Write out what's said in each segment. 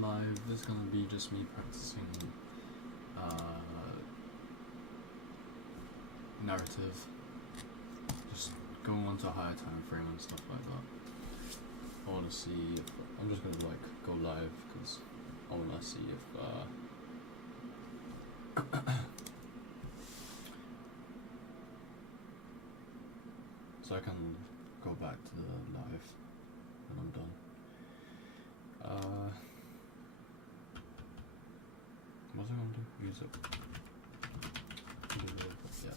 live. This is gonna be just me practicing narrative, just going on to a higher time frame and stuff like that. I want to see if I'm just gonna like go live because I want to see if so I can go back to the live when I'm done. What's I gonna do? Music. Yeah.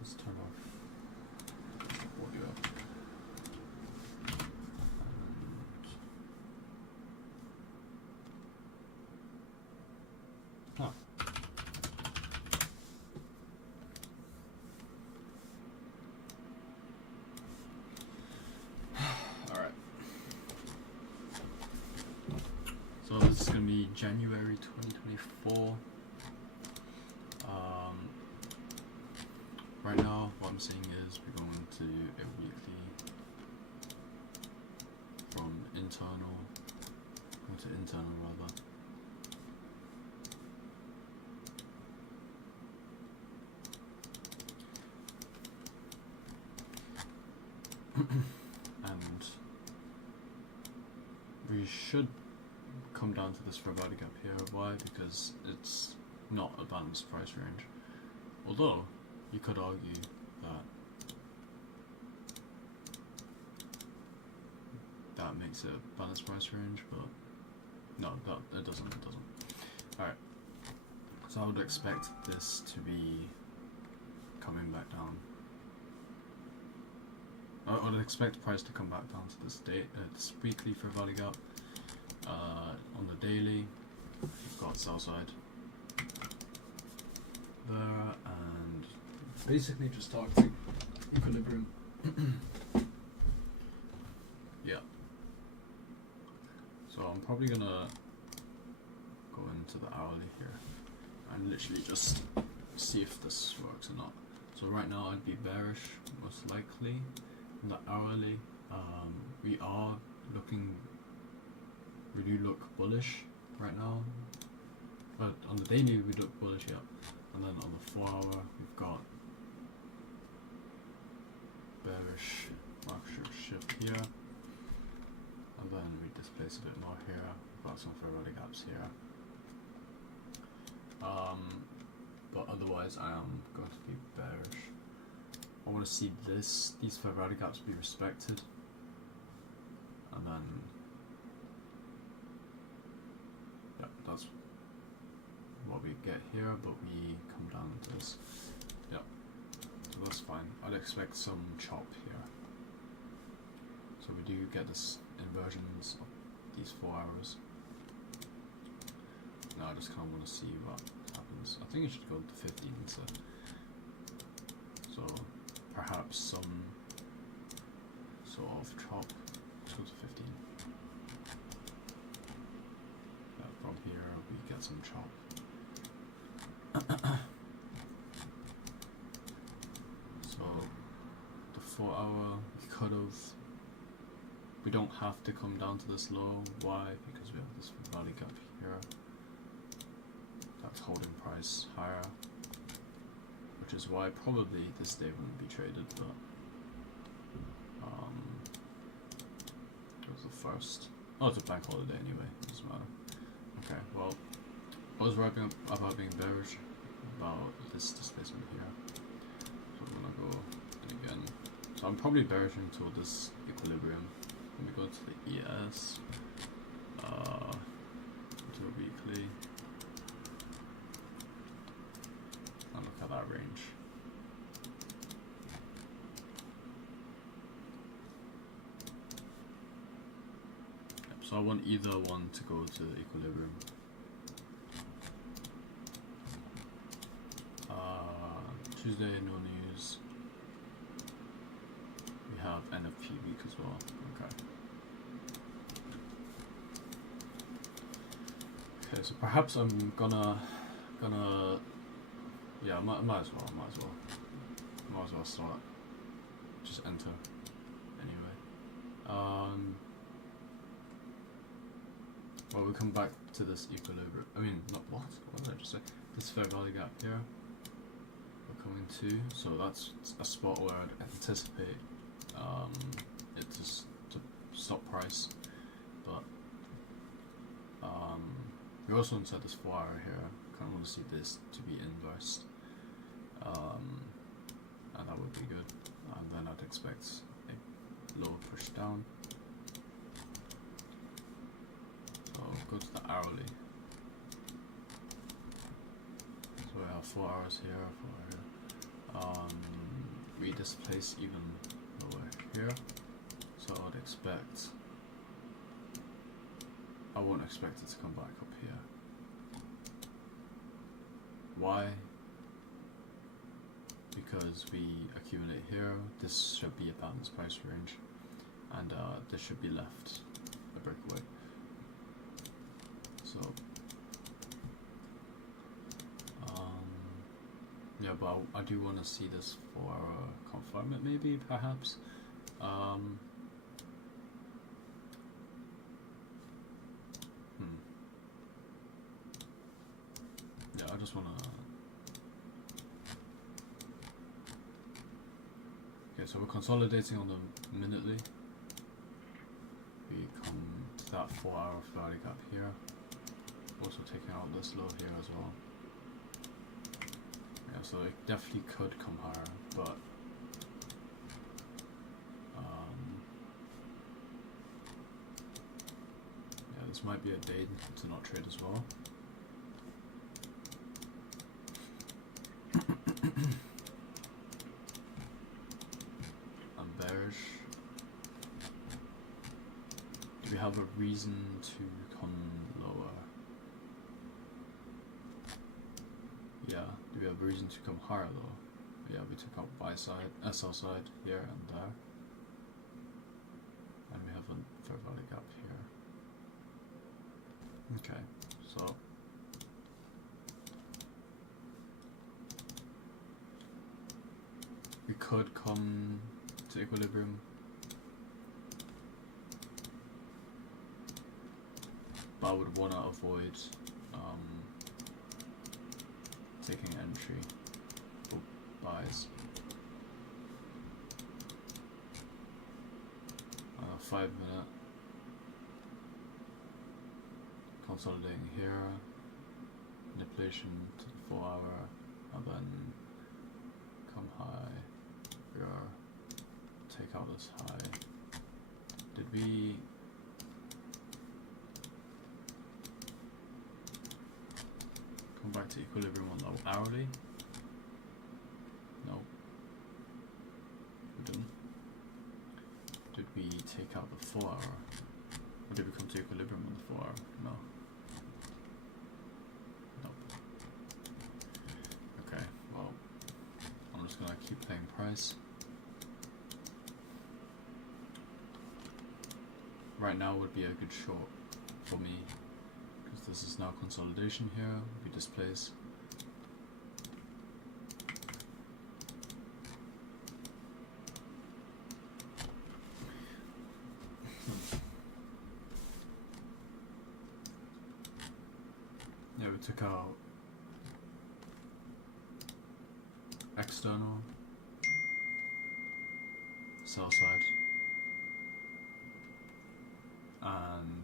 Let's turn off audio. And Alright. So this is gonna be January 2024. Right now, what I'm saying is we're going to a weekly from internal, go to internal rather. And we should come down to this fair value gap here. Why? Because it's not a balanced price range. Although you could argue that that makes it a balanced price range, but no, it doesn't. Alright, so I would expect this to be coming back down. I would expect price to come back down to this this weekly fair value gap. On the daily, we've got sell side there, and basically just targeting equilibrium. Yeah. So I'm probably gonna go into the hourly here and literally just see if this works or not. So right now I'd be bearish most likely. In the hourly, we do look bullish right now, but on the daily we look bullish, yeah. And then on the 4 hour we've got bearish market shift here, and then we displace a bit more here. We've got some fair value gaps here, but otherwise I am going to be bearish. I want to see these fair value gaps be respected, and then yeah, that's what we get here, but we come down to this. Yeah, so that's fine. I'd expect some chop here. So we do get this inversions of these 4 hours. Now I just kind of want to see what happens. I think it should go to 15 instead. So perhaps some sort of chop. Let's go to 15. From here we get some chop. So the 4 hour we don't have to come down to this low. Why? Because we have this value gap here that's holding price higher, which is why probably this day wouldn't be traded, but it was the first. Oh, it's a bank holiday anyway, it doesn't matter. Okay, well, I was wrapping up about being bearish about this displacement here, so I'm gonna go again. So I'm probably bearish until this equilibrium. Let me go to the ES, to a weekly, and look at that range. Yep, so I want either one to go to equilibrium. Tuesday, no news. We have NFP week as well. Okay. Okay, so perhaps I'm gonna yeah, might as well start. Just enter anyway. Well, we come back to this equilibrium. I mean, not what? What did I just say? This fair value gap here. We're coming to, so that's a spot where I'd anticipate it to stop price, but we're also inside this 4 hour here. Kind of want to see this to be inversed, and that would be good. And then I'd expect a lower push down. So go to the hourly. So we have 4 hours here, 4 hours here. Read this place even lower here. So I'd expect, I won't expect it to come back up here. Why? Because we accumulate here, this should be a balanced price range, and this should be left a breakaway. So, yeah, but I do want to see this for confinement, maybe, perhaps. Yeah, I just want to. Okay, so we're consolidating on the minutely. We come to that 4 hour value gap here. Also taking out this low here as well. Yeah, so it definitely could come higher, but yeah, this might be a day to not trade as well. I'm bearish. Do we have a reason to come lower? Yeah, do we have a reason to come higher though? Yeah, we took out buy side, sell side here and there. And we have a fair value gap here. Okay, so we could come to equilibrium. But I would want to avoid taking entry for buys. 5 minute consolidating here, manipulation to the 4 hour, and then come high here, take out this high. Did we come back to equilibrium on the hourly? No, we didn't. Did we take out the 4 hour? Or did we come to equilibrium on the 4 hour? No. Nope. Okay, well, I'm just gonna keep playing price. Right now would be a good short for me, because this is now consolidation here, we displace. Yeah, we took out external, sell side, and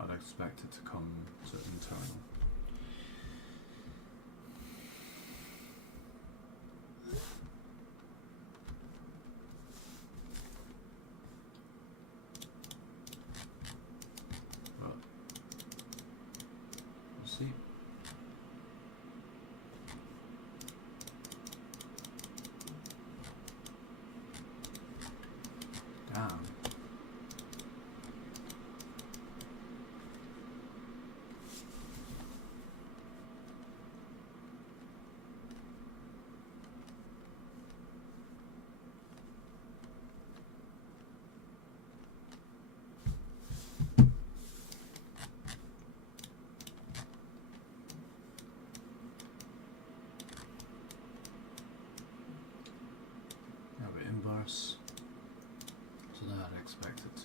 I'd expect it to come to internal. But we'll see. Damn. Yeah, we're inverse, so then I'd expect it to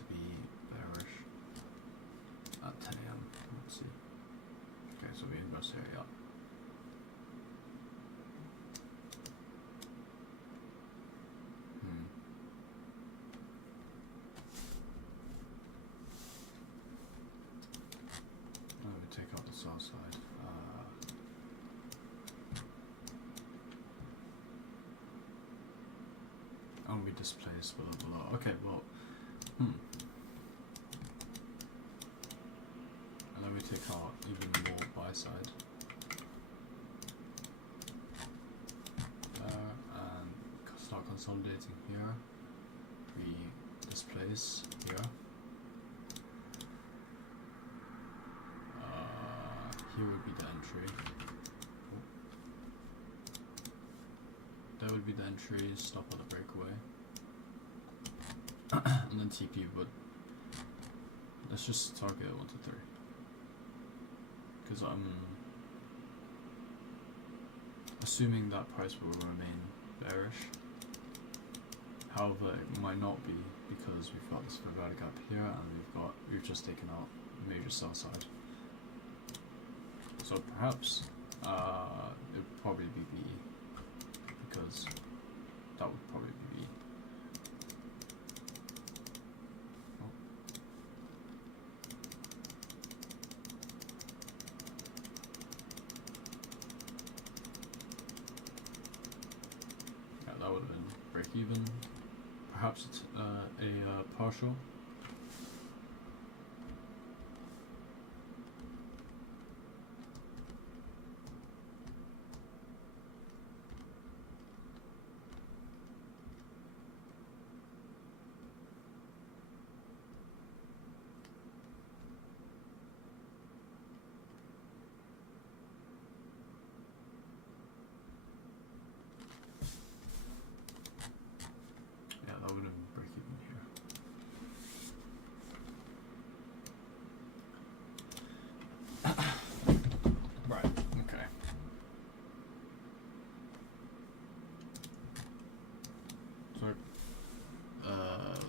we displace below. Okay, well, and then we take out even more buy side. There, and start consolidating here. We displace here. Here would be the entry. That would be the entry, stop at the breakaway. And then TP would. Let's just target 1 to 3. Because I'm assuming that price will remain bearish. However, it might not be because we've got this Fibonacci gap here and we've just taken out major sell side. So perhaps it would probably be B, because that would probably be B. Oh. Yeah, that would have been break even. Perhaps it's a partial.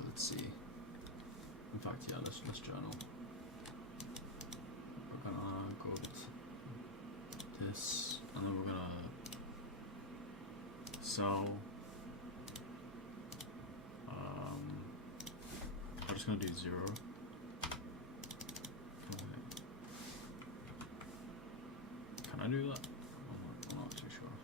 Let's see. In fact, yeah, let's journal. We're gonna go with this, and then we're gonna sell. I'm just gonna do 0. Can I do that? I'm not too sure.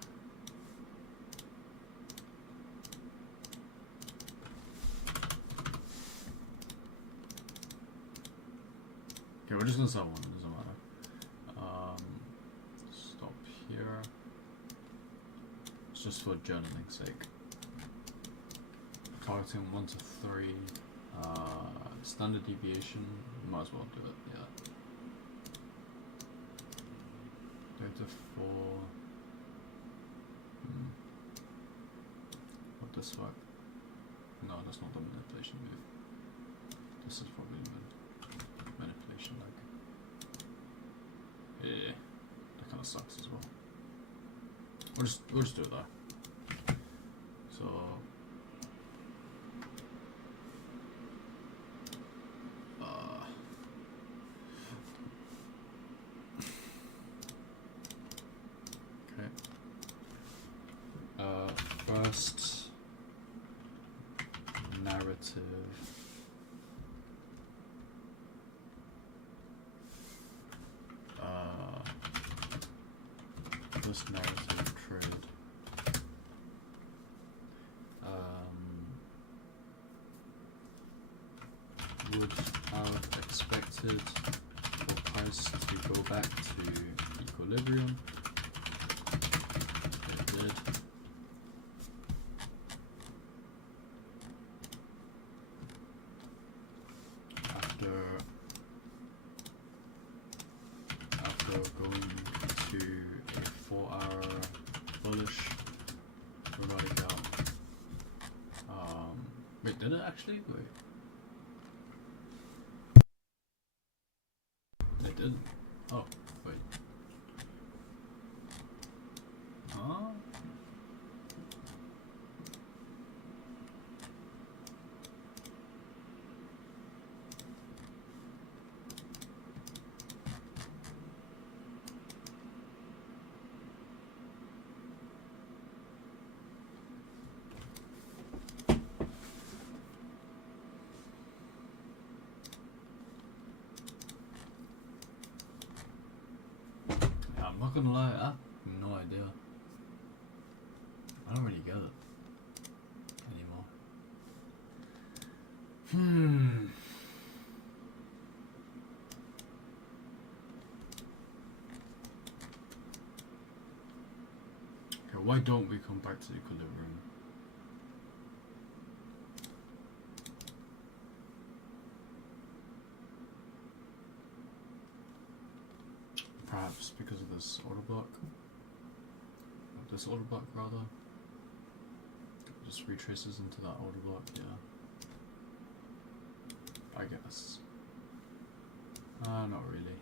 Okay, we're just gonna sell one, it doesn't matter. Stop here. It's just for journaling's sake. Targeting 1 to 3. Standard deviation, might as well do it, yeah. 3 to 4. What this fuck? No, that's not the manipulation move. This is probably manipulation, like. Yeah, that kind of sucks as well. We'll just do it there. So first narrative. First narrative trade. Would have expected for price to go back to equilibrium. It did. After going to a 4-hour bullish, we're running down. Wait, did it actually? Wait. It didn't. Oh, wait. Huh? I'm not gonna lie, I have no idea. I don't really get it anymore. Okay, why don't we come back to equilibrium? Perhaps because of this order block. This order block rather. Just retraces into that order block, yeah. I guess. Not really.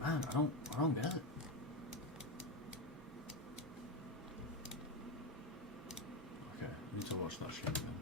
Man, I don't get it. Okay, I need to watch that shit again.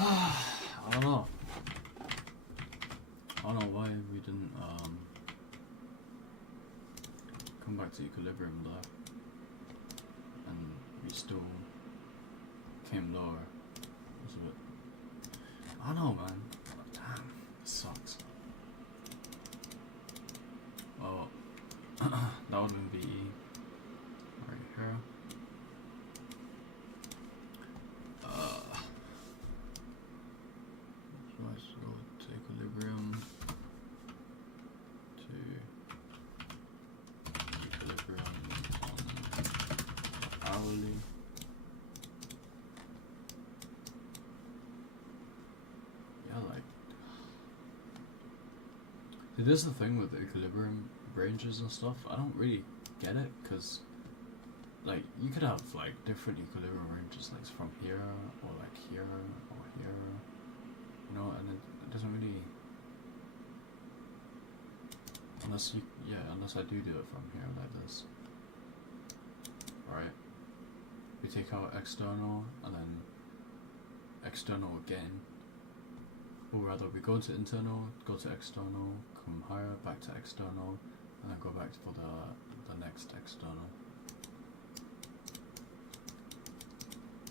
I don't know. I don't know why we didn't come back to equilibrium there, and we still came lower. It was a bit. I don't know, man. Damn, this sucks. Well, that would have been VE right here. Let's go to equilibrium, on hourly. Yeah, like. See, this is the thing with the equilibrium ranges and stuff. I don't really get it, because like you could have like different equilibrium ranges, like from here or like here or here. You know, and it doesn't really, unless I do it from here like this, right? We take out external and then external again, or rather we go to internal, go to external, come higher, back to external, and then go back for the next external.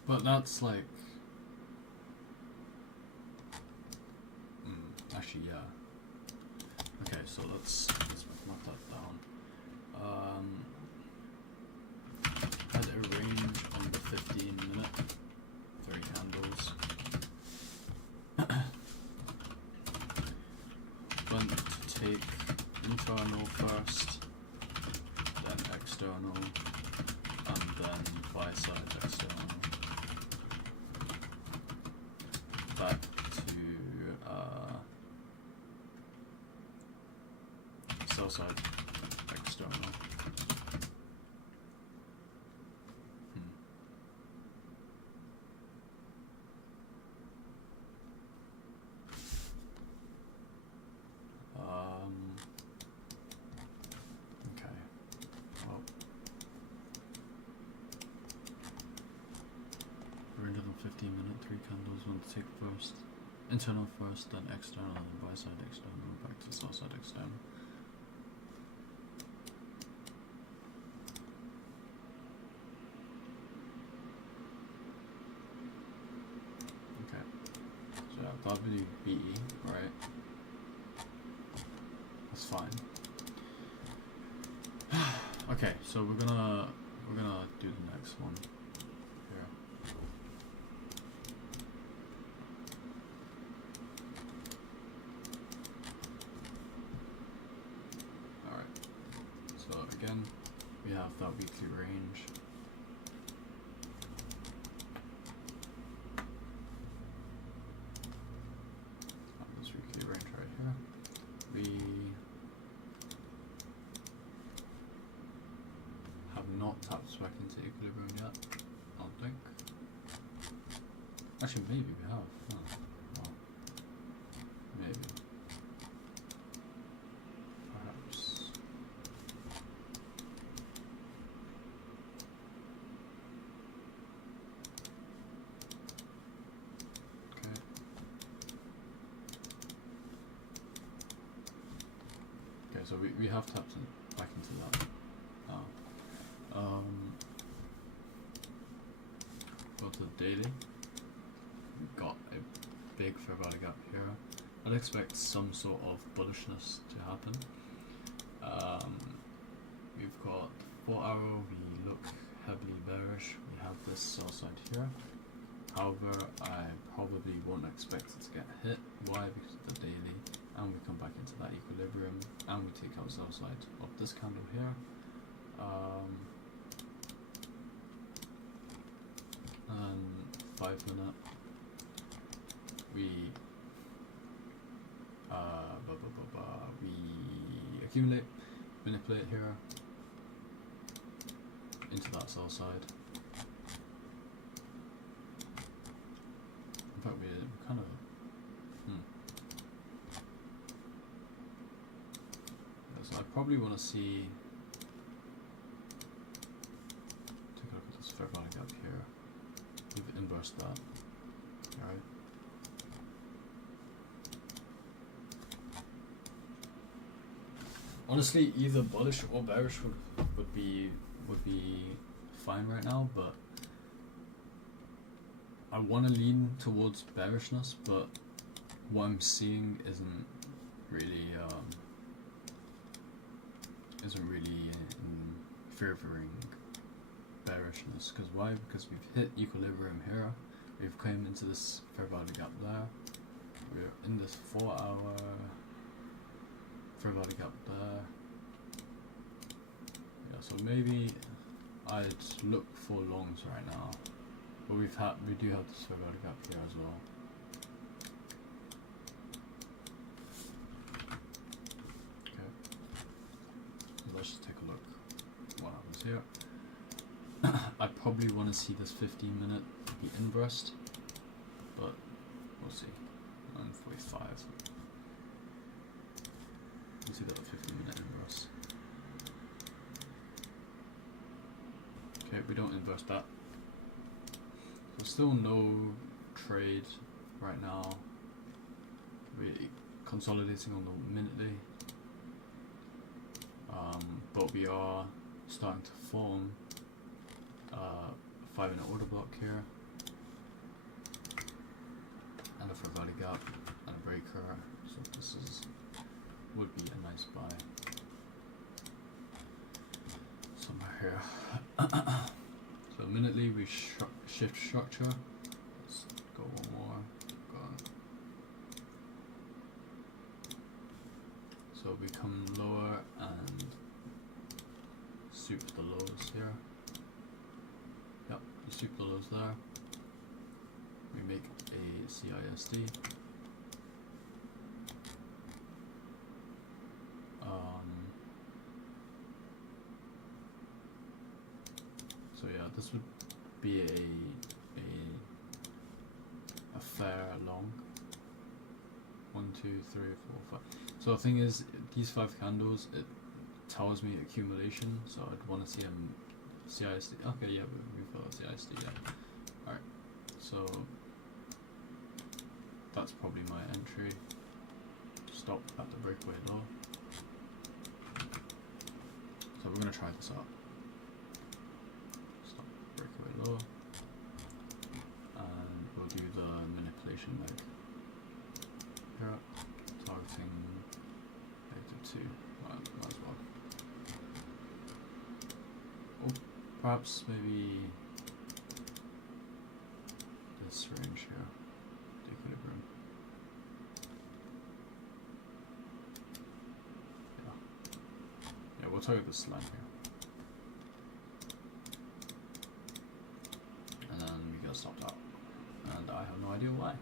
But that's like, actually, yeah. Okay, so let's mark that down. Had a range on the 15-minute, 3 candles. Went to take internal first, then external, and then buy side external. sell side external. Okay. Well, we're into the 15-minute 3 candles. Want to take first internal first, then external, then buy side external, back to sell side external. Okay, so WB, right? That's fine. Okay, so we're gonna do the next one here. So again, we have that weekly range. This weekly range right here. We have not tapped back into equilibrium yet, I don't think. Actually, maybe we have. Oh, well, maybe. Perhaps. Okay. Okay, so we have tapped back into that now. Go to the daily. We've got a big fair value gap here. I'd expect some sort of bullishness to happen. We've got 4 hour, we look heavily bearish. We have this sell side here. However, I probably won't expect it to get hit. Why? Because of the daily, and we come back into that equilibrium, and we take out sell side of this candle here. And 5 minute, we we accumulate, manipulate here into that sell side. In fact, we kind of so I probably want to see. Take a look at this fair value gap here. We've inversed that. All right. Honestly, either bullish or bearish would be fine right now, but I want to lean towards bearishness, but what I'm seeing isn't really in favoring bearishness. Because why? Because we've hit equilibrium here, we've come into this fair value gap there, we're in this 4 hour fair value gap there. Yeah, so maybe I'd look for longs right now, but we do have this fair value gap here as well. Okay, so let's just take a look what happens here. I probably want to see this 15-minute be inversed, but we'll see. 9:45. Let's see that 15-minute inverse. Okay, we don't inverse that. So still no trade right now. We're consolidating on the minutely, but we are starting to form a 5-minute order block here, and a fair value gap and a breaker. So this would be a nice buy somewhere here. So minutely we shift structure. Let's go one more. Go on. So we come lower and soup the lows here. Yep, we soup the lows there. We make a CISD. yeah, this would be a fair long 1, 2, 3, 4, 5. So the thing is, these 5 candles, it tells me accumulation, so I'd want to see them CISD. Okay, yeah, we follow CISD, yeah. Alright, so that's probably my entry. Stop at the breakaway low. So we're going to try this out. Stop, breakaway low. And we'll do the manipulation leg. Here, targeting negative 2. Might as well. Oh, perhaps maybe this range here, the equilibrium. Yeah, we'll target this line here. And then we get stopped out. And I have no idea why.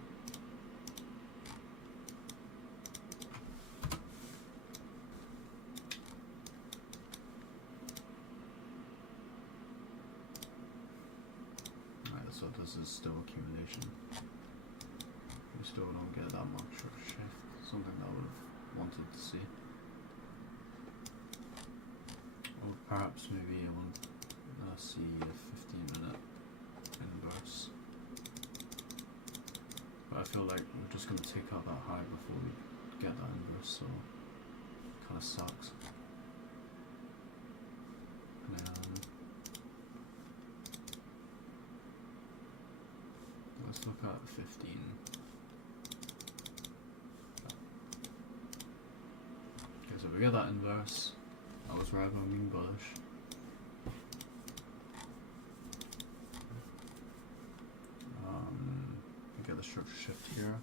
So this is still accumulation. We still don't get that much of a shift. Something that I would have wanted to see. Or perhaps maybe I want to see a 15-minute inverse. But I feel like we're just going to take out that high before we get that inverse, so it kind of sucks. Let's look at 15. Okay, so we get that inverse. I was right about being bullish. We get the structure shift here.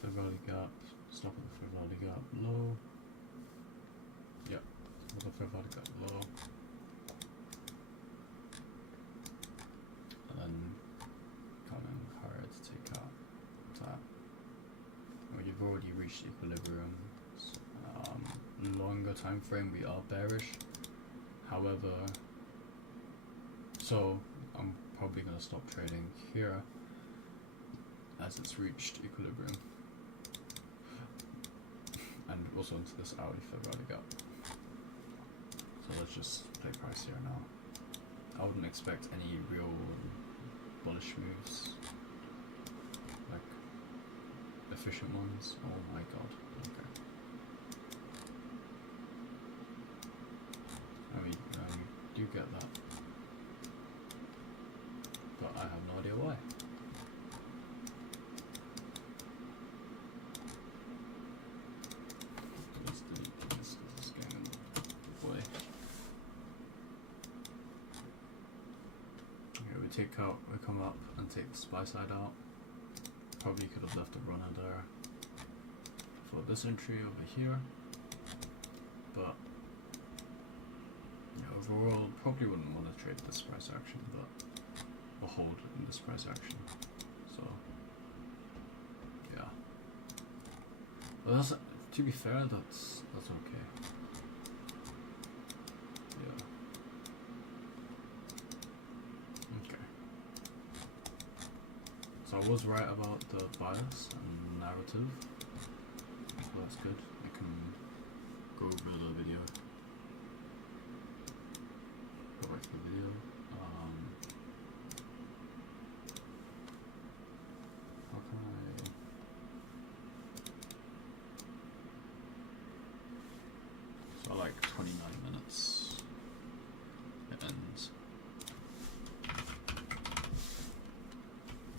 Fair value gap. Stop at the fair value gap low. Yep. With the fair value gap low, and then coming hard to take out that. Well, you've already reached equilibrium. Longer time frame, we are bearish. However, so I'm probably gonna stop trading here as it's reached equilibrium, and also into this hourly fair value gap. So let's just play price here now. I wouldn't expect any real bullish moves, like efficient ones. Oh my god. Okay. I mean, you do get that, but I have no idea why. Let's delete this because it's getting in the way. We come up and take the supply side out. Probably could have left a runner there for this entry over here, but yeah, overall probably wouldn't want to trade this price action, but we'll hold in this price action. So yeah, well, that's, to be fair, that's okay. Yeah. Okay. So I was right about the bias and narrative, so that's good. I can go over the video. Go back to the video. How can I... So like 29 minutes. It ends.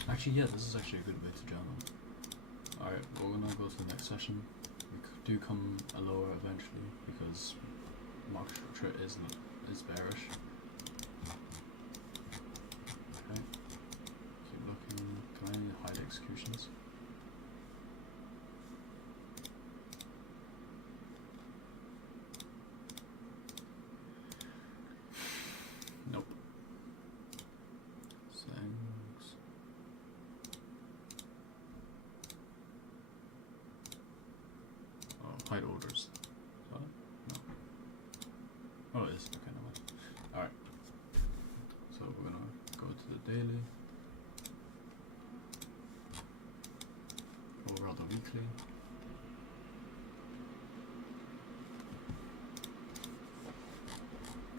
Actually, yeah, this is actually a good way to journal. Alright, we're gonna go to the next session. We do come a lower eventually because market structure is bearish. Okay, keep looking. Can I hide executions? Nope. Settings. orders. What? No. Oh, it is. Okay, never mind. Alright. So we're gonna go to the daily. Or rather weekly.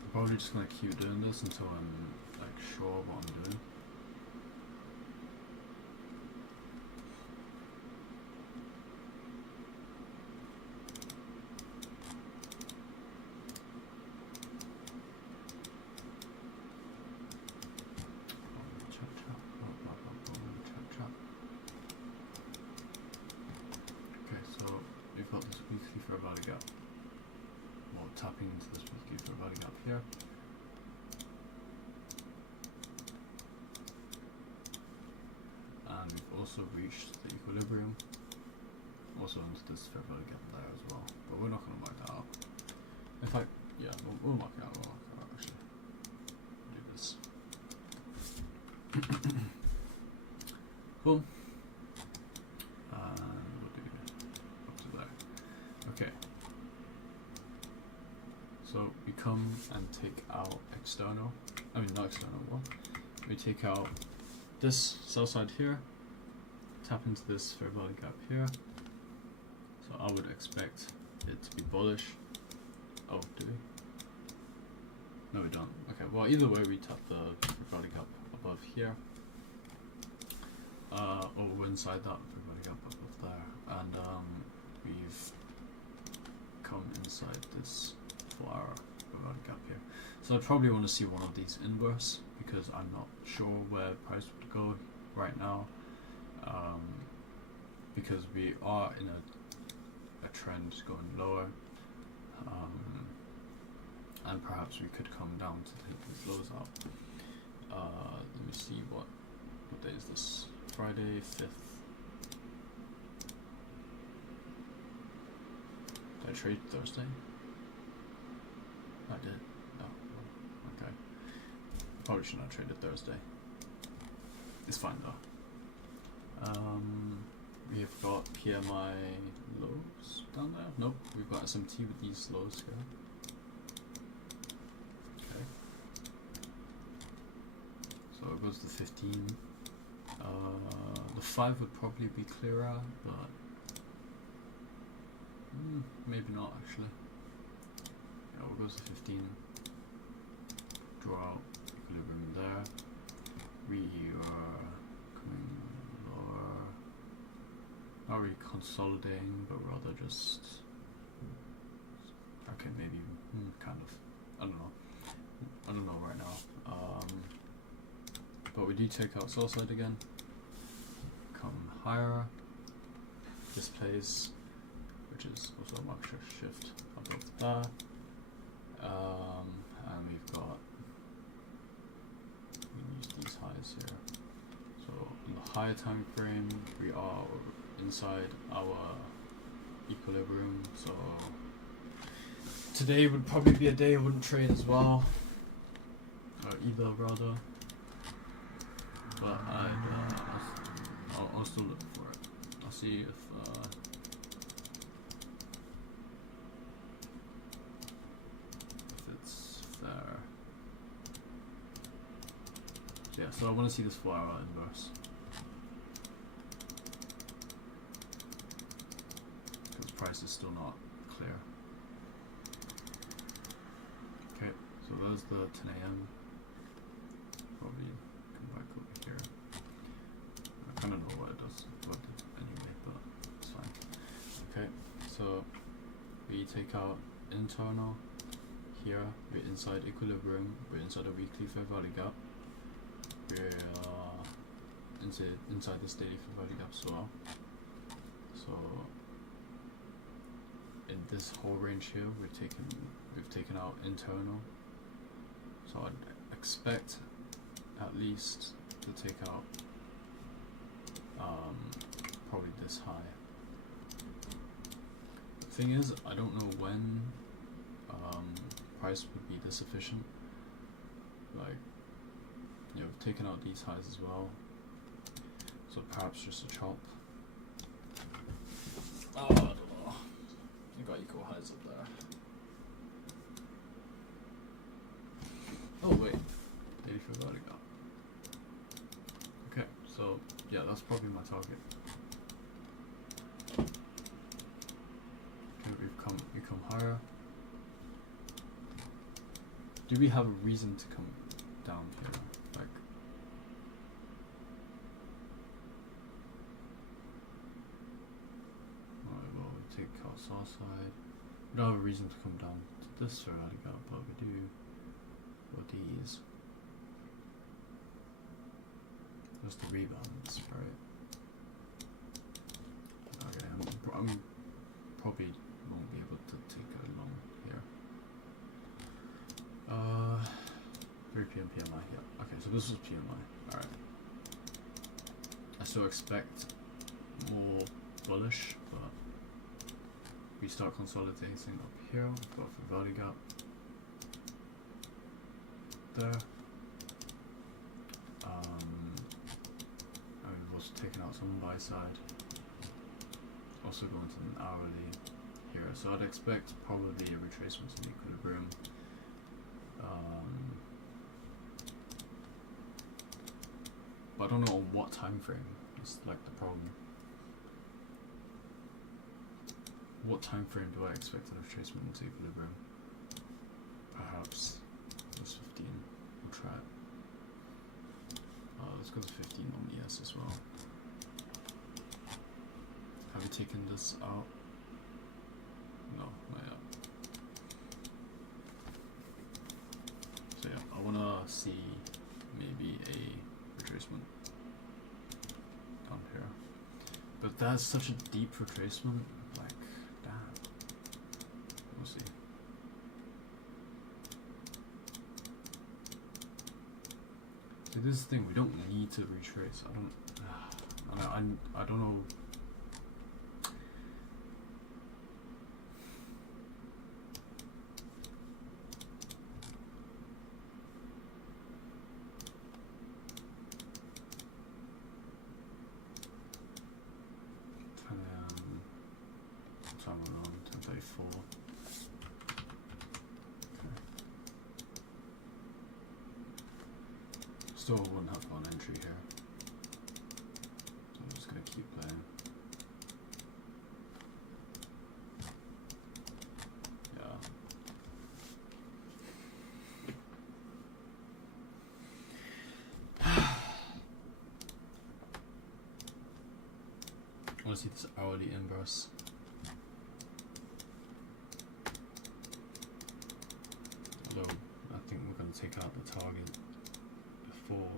I'm probably just gonna keep doing this until I'm like sure what I'm doing. Okay, so we've got this weekly fair value gap. Well, tapping into this weekly fair value gap here. And we've also reached the equilibrium. Also into this fair value gap there as well. But we're not going to mark that out. In fact, yeah, we'll mark it out. We'll mark it out actually. Do this. Cool. And we'll do up to there. Okay. So we come and take out external. I mean, not external. What? We take out this sell side here. Tap into this fair value gap here. So I would expect it to be bullish. Oh, do we? No, we don't. Okay, well, either way, we tap the fair value gap above here. Or we're inside that fair value gap above there. And we've come inside this flower fair value gap here. So I probably want to see one of these inverse because I'm not sure where price would go right now. Because we are in a trend going lower, and perhaps we could come down to take these lows out. Let me see what day is this? Friday 5th. Did I trade Thursday? I did. Oh, okay. Probably shouldn't have traded Thursday. It's fine though. We have got PMI lows down there. Nope, we've got SMT with these lows here. Okay. So it goes to 15. The 5 would probably be clearer, but maybe not actually. Yeah, it goes to 15. Draw out equilibrium there. We are coming lower. Not really consolidating, but rather just okay, maybe kind of. I don't know. I don't know right now. But we do take out sell side again. Come higher. This place, which is also a market shift above that. And we've got. We use these highs here. So in the higher time frame, we are inside our equilibrium. So today would probably be a day I wouldn't trade as well, or either rather. But I'll still look for it. I'll see if it's there. So yeah, so I want to see this flower inverse. Because price is still not clear. Okay, so there's the 10 a.m. Probably come back over here. I kind of know what it does anyway, but it's fine. Okay, so we take out internal here, we're inside equilibrium, we're inside a weekly fair value gap, we're inside this daily fair value gap as well. So in this whole range here, we've taken out internal. So I'd expect at least to take out probably this high. The thing is, I don't know when price would be this efficient. Like, you know, we've taken out these highs as well. So perhaps just a chop. Oh, I don't know. I think got equal highs up there. Oh wait, 84 vertical. Okay, so yeah, that's probably my target. Okay, we come higher. Do we have a reason to come down here? Like, alright, well, we take out south side. We don't have a reason to come down to this vertical, but we do with these. Just the rebounds, right? Okay, I'm probably won't be able to take it along here. 3 p.m. PMI here. Okay, so this is PMI. Alright. I still expect more bullish, but we start consolidating up here. We've got the value gap there. And we've also taken out some buy side. Also going to an hourly here, so I'd expect probably a retracement in equilibrium. But I don't know on what time frame. It's like the problem. What time frame do I expect a retracement into equilibrium? Perhaps this 15. We'll try it. Let's go to 15 on ES as well. Have you taken this out? No, not yet. So yeah, I wanna see maybe a retracement down here. But that's such a deep retracement, like, damn. We'll see. See, this is the thing, we don't need to retrace. I don't know. Time on 1034. Okay. Still wouldn't have one entry here. So I'm just gonna keep playing. Yeah. I wanna see this hourly inverse. Although I think we're going to take out the target before.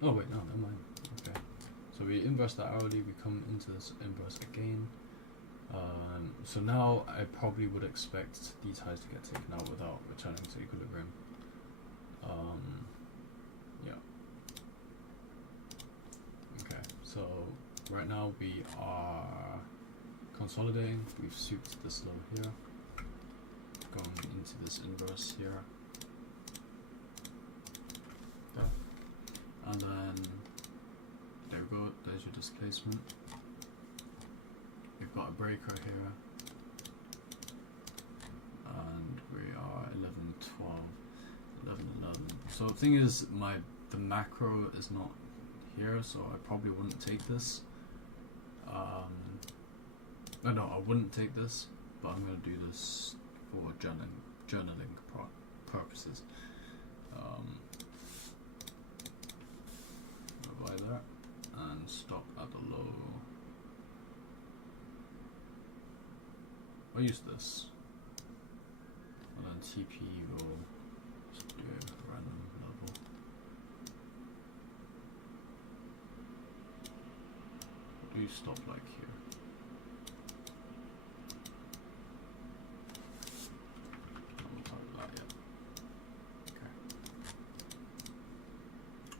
Oh wait, no, never mind. Okay, so we inverse the hourly, we come into this inverse again. So now I probably would expect these highs to get taken out without returning to equilibrium. Yeah. Okay, so right now we are consolidating. We've souped this low here. Going into this inverse here. Yeah. And then there we go, there's your displacement. We've got a breaker here. And we are 11, 12, 11, 11. So the thing is, the macro is not here, so I probably wouldn't take this. No, I wouldn't take this, but I'm going to do this for journaling purposes. Buy that and stop at the low. I'll use this, and then TP will just do a random level. What do you stop like here?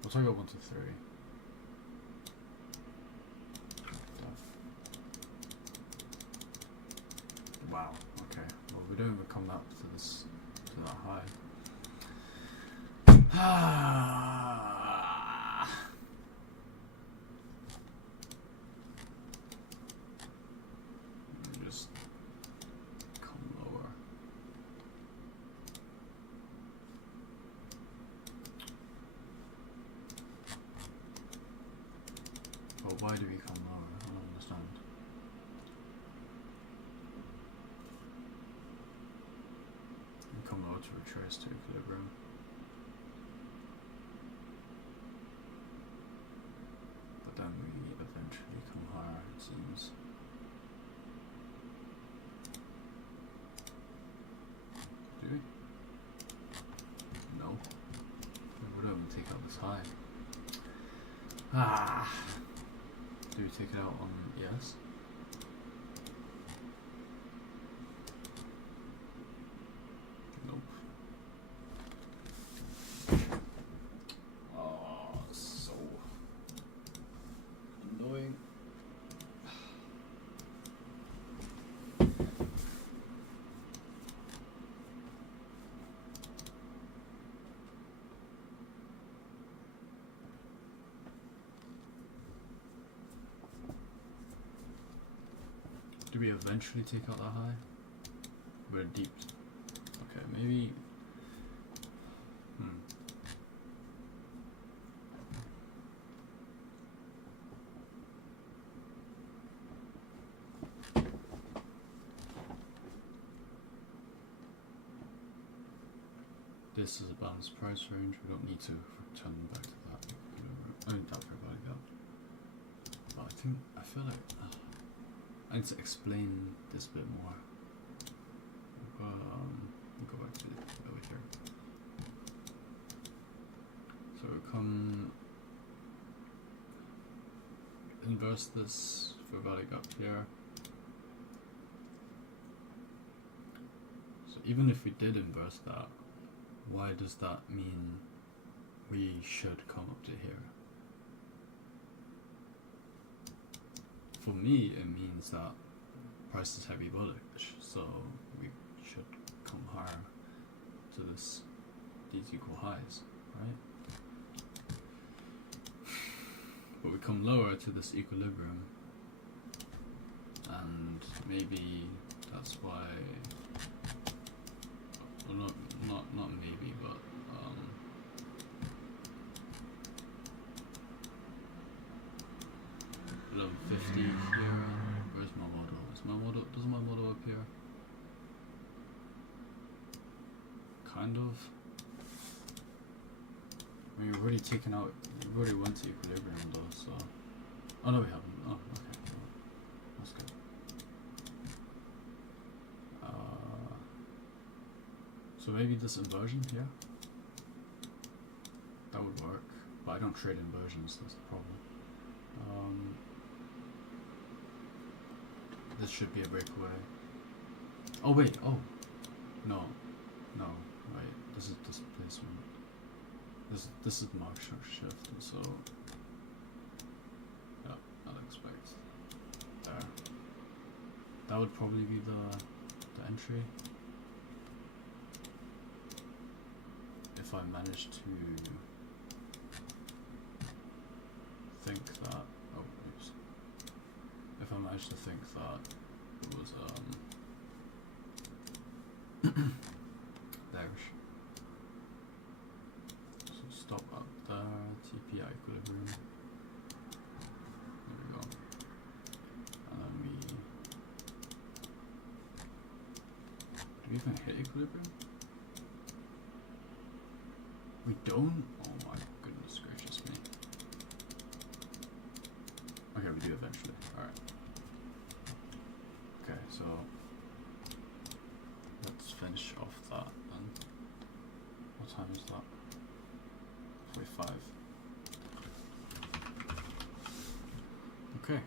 We'll talk about 1 to 3. Wow, okay. Well, we don't even come up to this, to that high. Just why do we come lower? I don't understand. We come lower to retrace to equilibrium. But then we eventually come higher, it seems. Do we? No. We don't even take out this high. Ah! Do we take it out on yes? Nope. Oh, so annoying. Do we eventually take out that high? We're deep. Okay, maybe. This is a balanced price range. We don't need to return back to that. I mean, that fair value gap. But I feel like I need to explain this a bit more. We'll go back to it over here. So we'll come inverse this fair value gap here. So even if we did inverse that, why does that mean we should come up to here? For me, it means that price is heavy bullish, so we should come higher to these equal highs, right? But we come lower to this equilibrium, and maybe that's why. Well, not maybe, but 1150 here. Where's my model? Doesn't my model appear? Kind of. I mean, we've already went to equilibrium though, so. Oh no, we haven't. Oh, okay. Well, that's good. So maybe this inversion here? That would work. But I don't trade inversions, that's the problem. This should be a breakaway. Oh wait, oh. No, wait, this is displacement. This is mark shift, and so yeah, I'd expect there. That would probably be the entry. If I manage to think that, oh oops. If I manage to think that it was bearish. So stop up there, TPI equilibrium. There we go. And then do we even hit equilibrium? We don't? Oh my goodness gracious me. Okay, we do eventually. Alright. Okay, so let's finish off that then. What time is that? 45. Okay.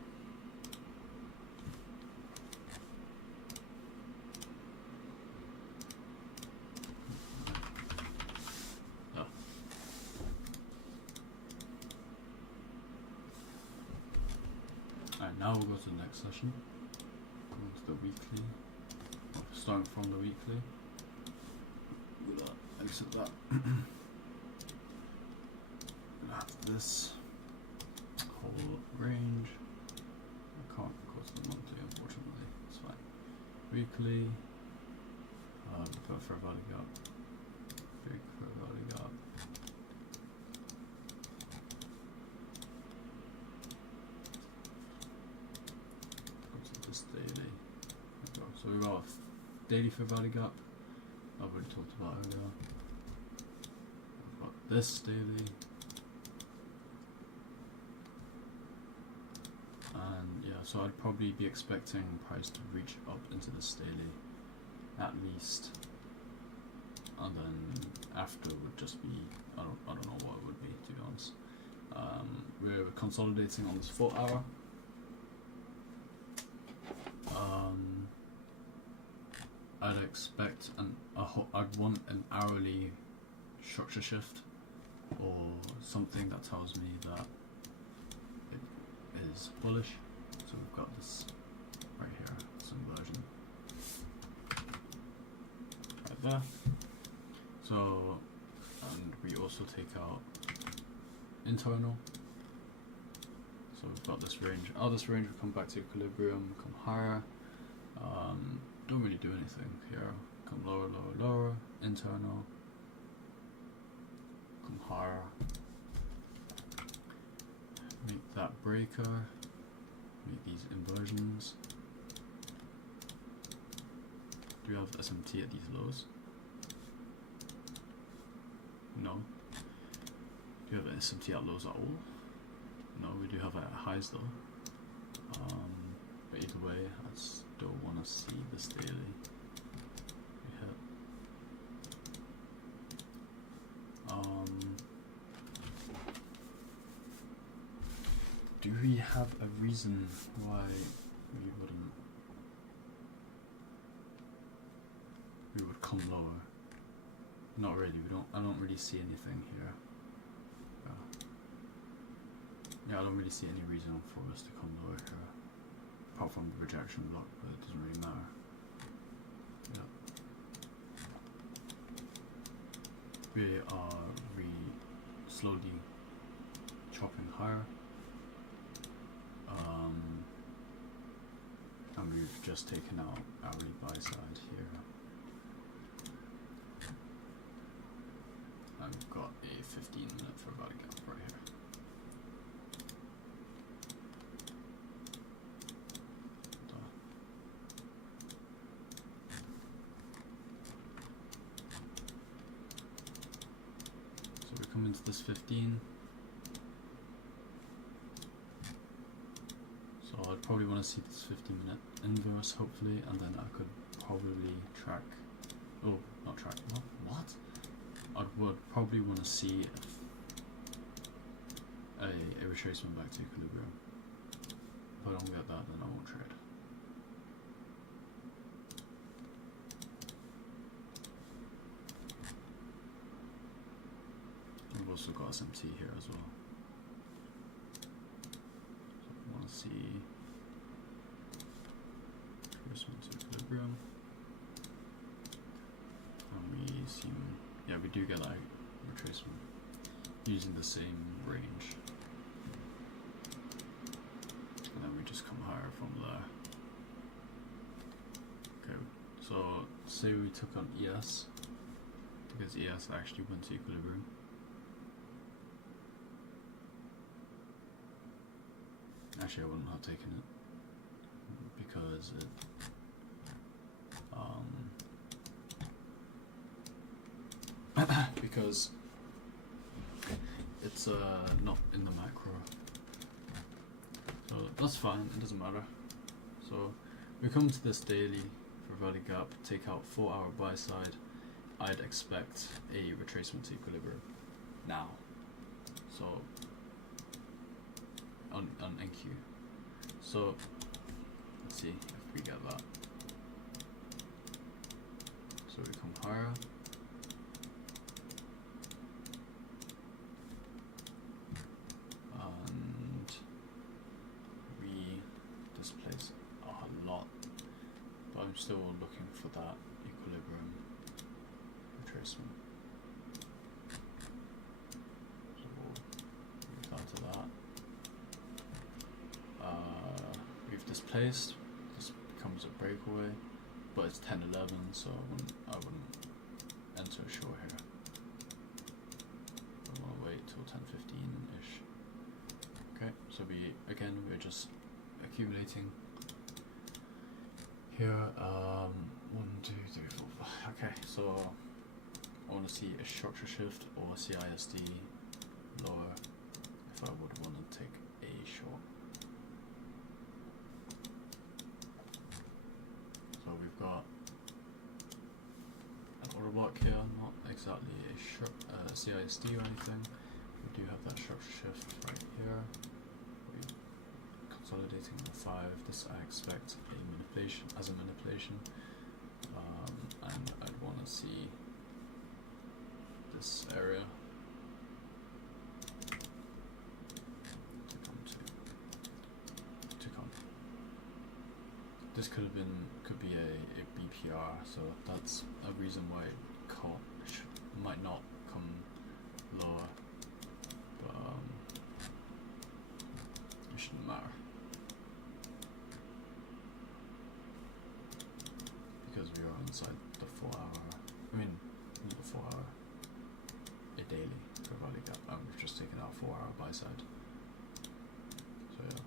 Now we'll go to the next session. Go to the weekly. Starting from the weekly. We'll exit that. We'll have this whole range. I can't go to the monthly, unfortunately. It's fine. Weekly. Fair value gap. Big fair value gap. daily Fair Value Gap I've already talked about earlier. I've got this daily, and yeah, so I'd probably be expecting price to reach up into this daily at least, and then after would just be I don't know what it would be, to be honest. We're consolidating on this 4 hour. I'd expect I'd want an hourly structure shift or something that tells me that it is bullish. So we've got this right here, this inversion right there. So, and we also take out internal. So we've got this range. Out of this range, we come back to equilibrium, come higher. Don't really do anything here. Come lower, lower, lower. Internal. Come higher. Make that breaker. Make these inversions. Do we have SMT at these lows? No. Do we have SMT at lows at all? No, we do have it at highs though. But either way, I still want to see this daily. We hit. Do we have a reason why we would come lower? Not really. I don't really see anything here. Yeah, I don't really see any reason for us to come lower here, apart from the rejection block, but it doesn't really matter. Yeah. We are slowly chopping higher, and we've just taken out hourly buy side here. And we've got a 15-minute Fair Value Gap right here. Come into this 15. So I'd probably want to see this 15-minute inverse, hopefully, and then I could probably track. Oh, not track. What? I would probably want to see a retracement back to equilibrium. If I don't get that, then I won't trade. We've also got SMT here as well. So I want to see retracement to equilibrium. And we seem, yeah, we do get that retracement using the same range. And then we just come higher from there. Okay, so say we took on ES, because ES actually went to equilibrium. Actually, I wouldn't have taken it because it because it's not in the macro, so that's fine, it doesn't matter. So we come to this daily for value gap, take out 4 hour buy side. I'd expect a retracement to equilibrium now, so on NQ. So let's see if we get that. So we come higher. And we displace a lot, but I'm still looking for that equilibrium retracement. So we'll move down to that. We've displaced. This becomes a breakaway, but it's 10-11, so I wouldn't enter a short here. I want to wait till 10:15-ish. Okay, so we're just accumulating here. 1, 2, 3, 4, 5. Okay, so I want to see a structure shift or CISD lower if I would want to take a short. So we've got an order block here, not exactly a CISD or anything. We do have that structure shift right here. Consolidating the 5. This I expect a manipulation as a manipulation, and I'd want to see this area to come. This could be a BPR, so that's a reason why it might not come lower, but it shouldn't matter because we are inside the 4 hour. I mean, not the 4 hour. A daily fair value gap. We've just taken out 4 hour buy side. So yeah.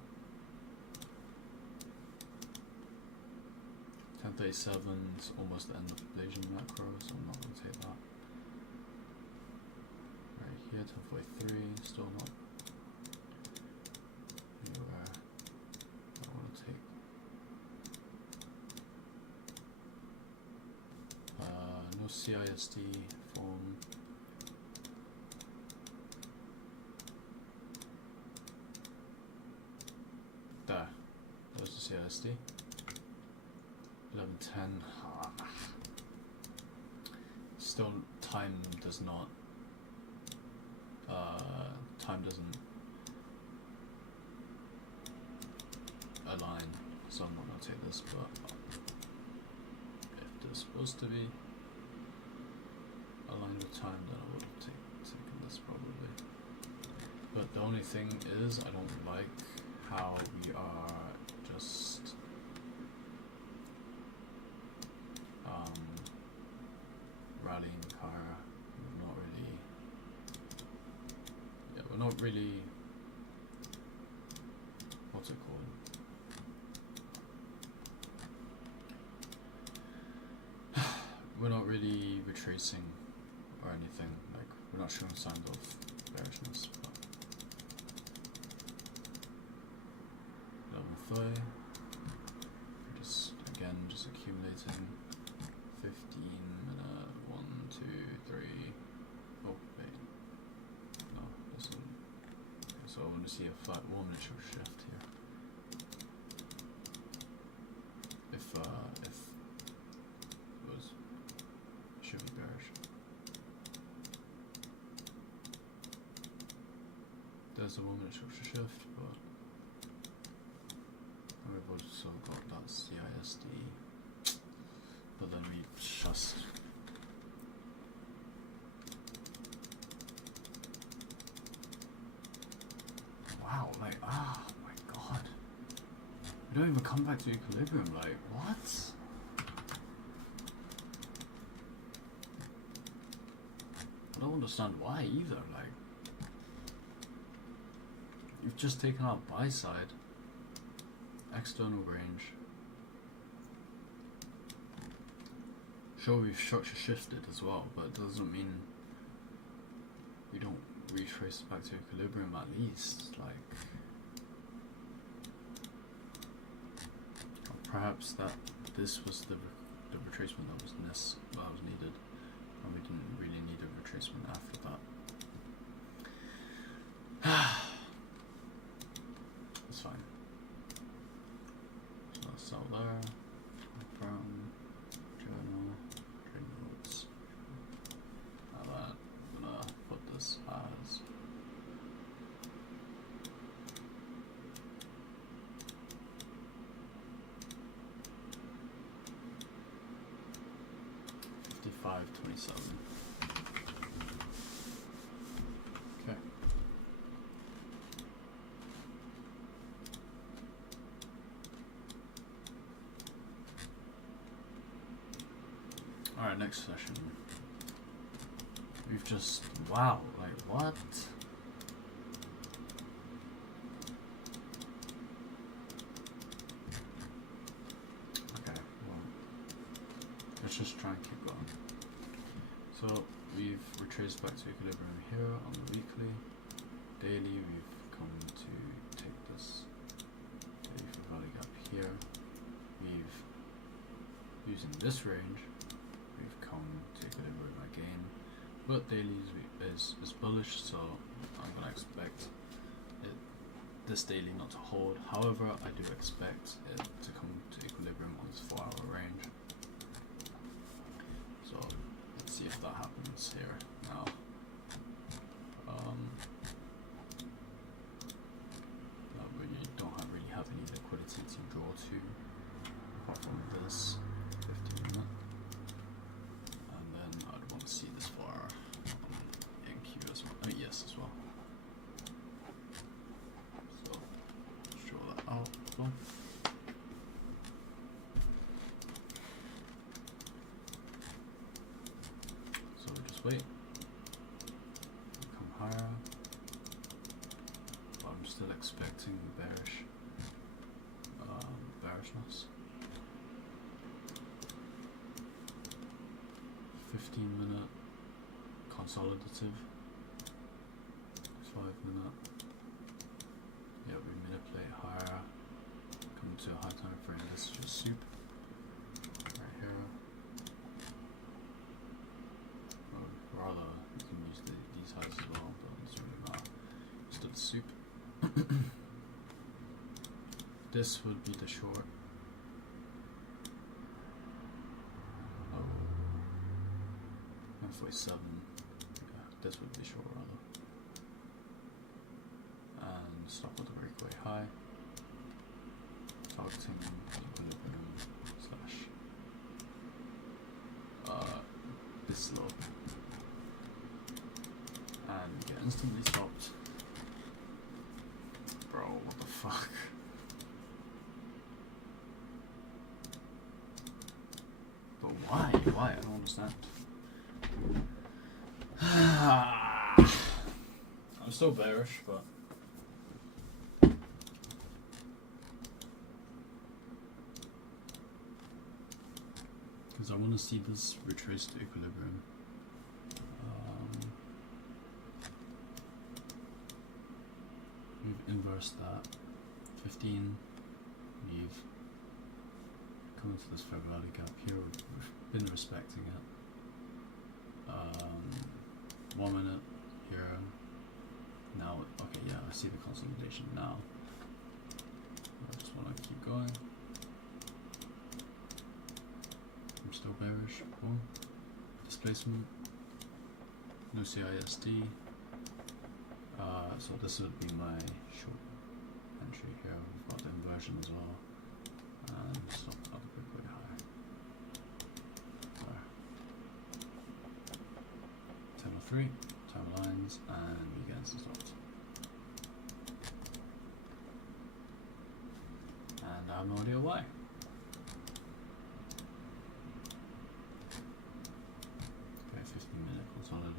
1037 is almost the end of the Blasian macro, so I'm not going to take that. Right here, 1043, still not anywhere I want to take. No CISD form. There. There's the CISD. 11:10. Still, time does not. Time doesn't align, so I'm not gonna take this. But if this was to be aligned with time, then I would have taken this probably. But the only thing is, I don't like how we are just rallying Kara. We're not really, what's it called? We're not really retracing or anything, like we're not showing signs of bearishness. But 11:30, just accumulating 15 minute 1, 2, 3. Oh wait, no, this isn't. Okay, so I want to see a flat 1 minute shift here. If it was, should be bearish. There's a 1 minute structure shift, but we've also got that CISD, but then we just wow, like oh my god, we don't even come back to equilibrium. Like what? I don't understand why either. Like you've just taken out buy side. External range. Sure, we've structure shifted as well, but it doesn't mean we don't retrace back to equilibrium at least. Like, or perhaps that this was the retracement that was needed, and we didn't really need a retracement after that. It's fine. So there, from journal, trade notes. Now that I'm gonna put this as $55.27. Okay. Alright, next session. We've just, wow, like what? Okay, well, just try and keep going. So we've retraced back to equilibrium here on the weekly. Daily, we've come to take this daily fair value gap here. We've, using this range, we've come to equilibrium again. But daily is bullish, so I'm gonna expect this daily not to hold. However, I do expect it to come to equilibrium on this 4-hour range. So let's see if that happens here now. You don't really have any liquidity to draw to apart from this 15 minute. And then I'd want to see this 4-hour in Q as well. Yes, as well. Oh, cool. So we just wait. Come higher. But I'm still expecting bearishness. 15-minute consolidative. 5-minute. Yeah, we manipulate higher, come to a high time frame. This is just soup right here. Or rather, you can use these highs as well, but it's really not. Just do the soup. This would be the short. Oh, 147. Yeah, this would be short rather. And stop at the breakaway high, targeting equilibrium / this low, and get instantly stopped. Bro, what the fuck? But why? Why? I don't understand. I'm still bearish, but because I want to see this retrace to equilibrium. We've inversed that. 15. We've come into this fair value gap here. We've been respecting it. 1 minute here. Now, okay, yeah, I see the consolidation now. I just want to keep going. I'm still bearish. Boom. Displacement. No CISD. So this would be my short entry here. We've got the inversion as well. And stop at the breakaway high. Sorry. 10:03. Time lines, and we get instant stopped. And I have no idea why. Okay, 15-minute consolidating.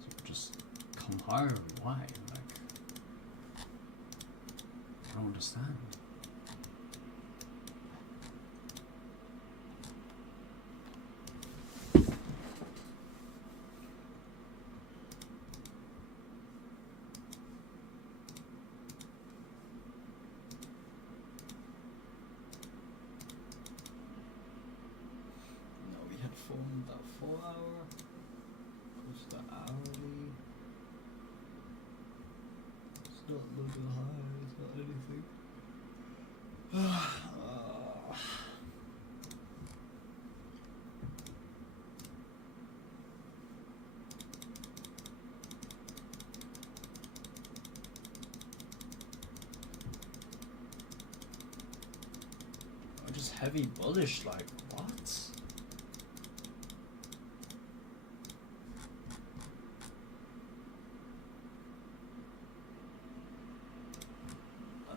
So just come higher. Why? I don't understand. No, we had formed that 4-hour, push the hourly. It's not looking high, it's not anything. I'm just heavy bullish, like, what?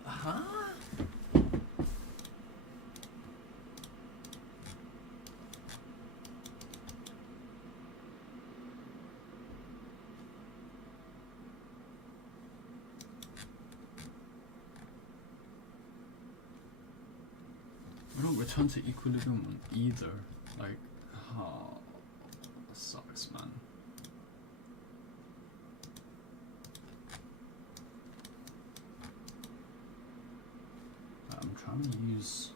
Huh? return to equilibrium on either. Like, oh, that sucks, man. I'm trying to use.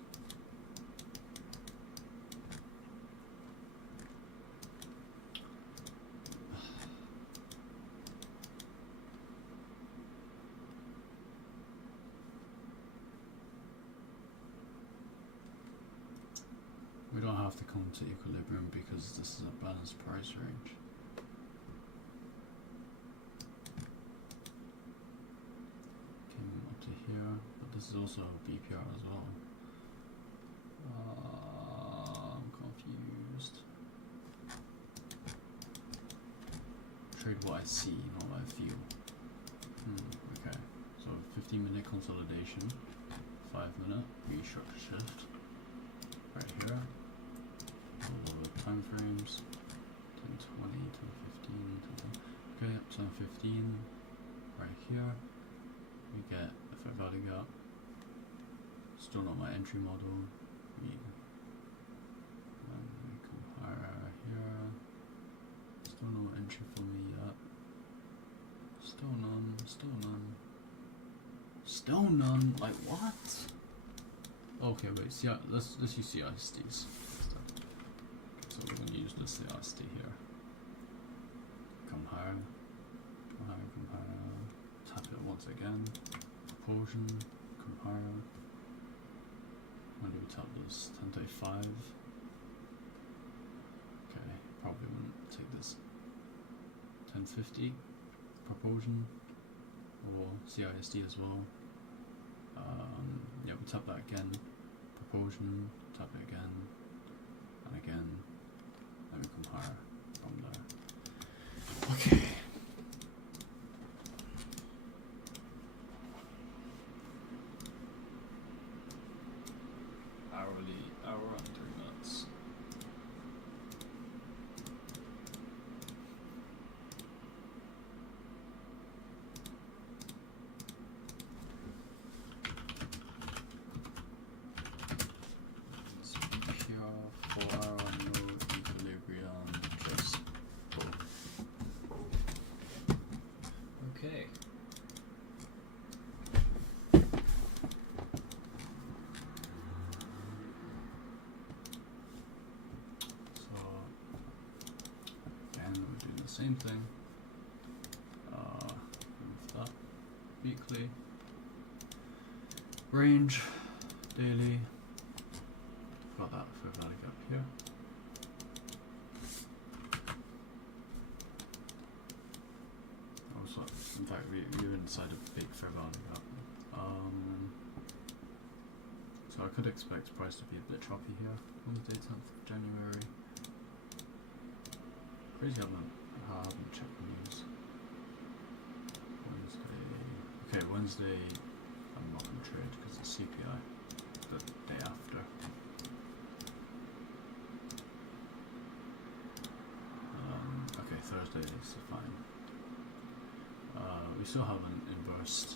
We don't have to come to equilibrium because this is a balanced price range. Came up to here, but this is also a BPR as well. I'm confused. Trade what I see, not what I feel. Okay, so 15-minute consolidation, 5-minute restructure shift, right here. All the time frames, 10:20, 10:15, okay, 10:15, right here. We get the fair value gap. Still not my entry model. We compare here. Still no entry for me yet. Still none. Still none. Still none. Like what? Okay, wait. See, let's use CISTs. So we're gonna use the CIST here. Come higher. Come higher. Come higher. Tap it once again. Propulsion. Come higher. When do we tap this? 10:35. Okay, probably wouldn't take this. 10:50. Propulsion. Or CIST as well. Yeah, we tap that again. Propulsion. Tap it again. And again. Then we come higher from there. Okay. Hour and 3 minutes. It's pure 4-hour, no equilibrium, just pull. Okay. Same thing. Move that. Weekly. Range. Daily. Got that for value gap here. Also, in fact, we're inside a big fair value gap. So I could expect price to be a bit choppy here. Wednesday, 10th of January. Crazy I haven't checked the news. Wednesday. Okay, Wednesday I'm not going to trade because it's CPI the day after. Okay, Thursday is fine. We still haven't inversed.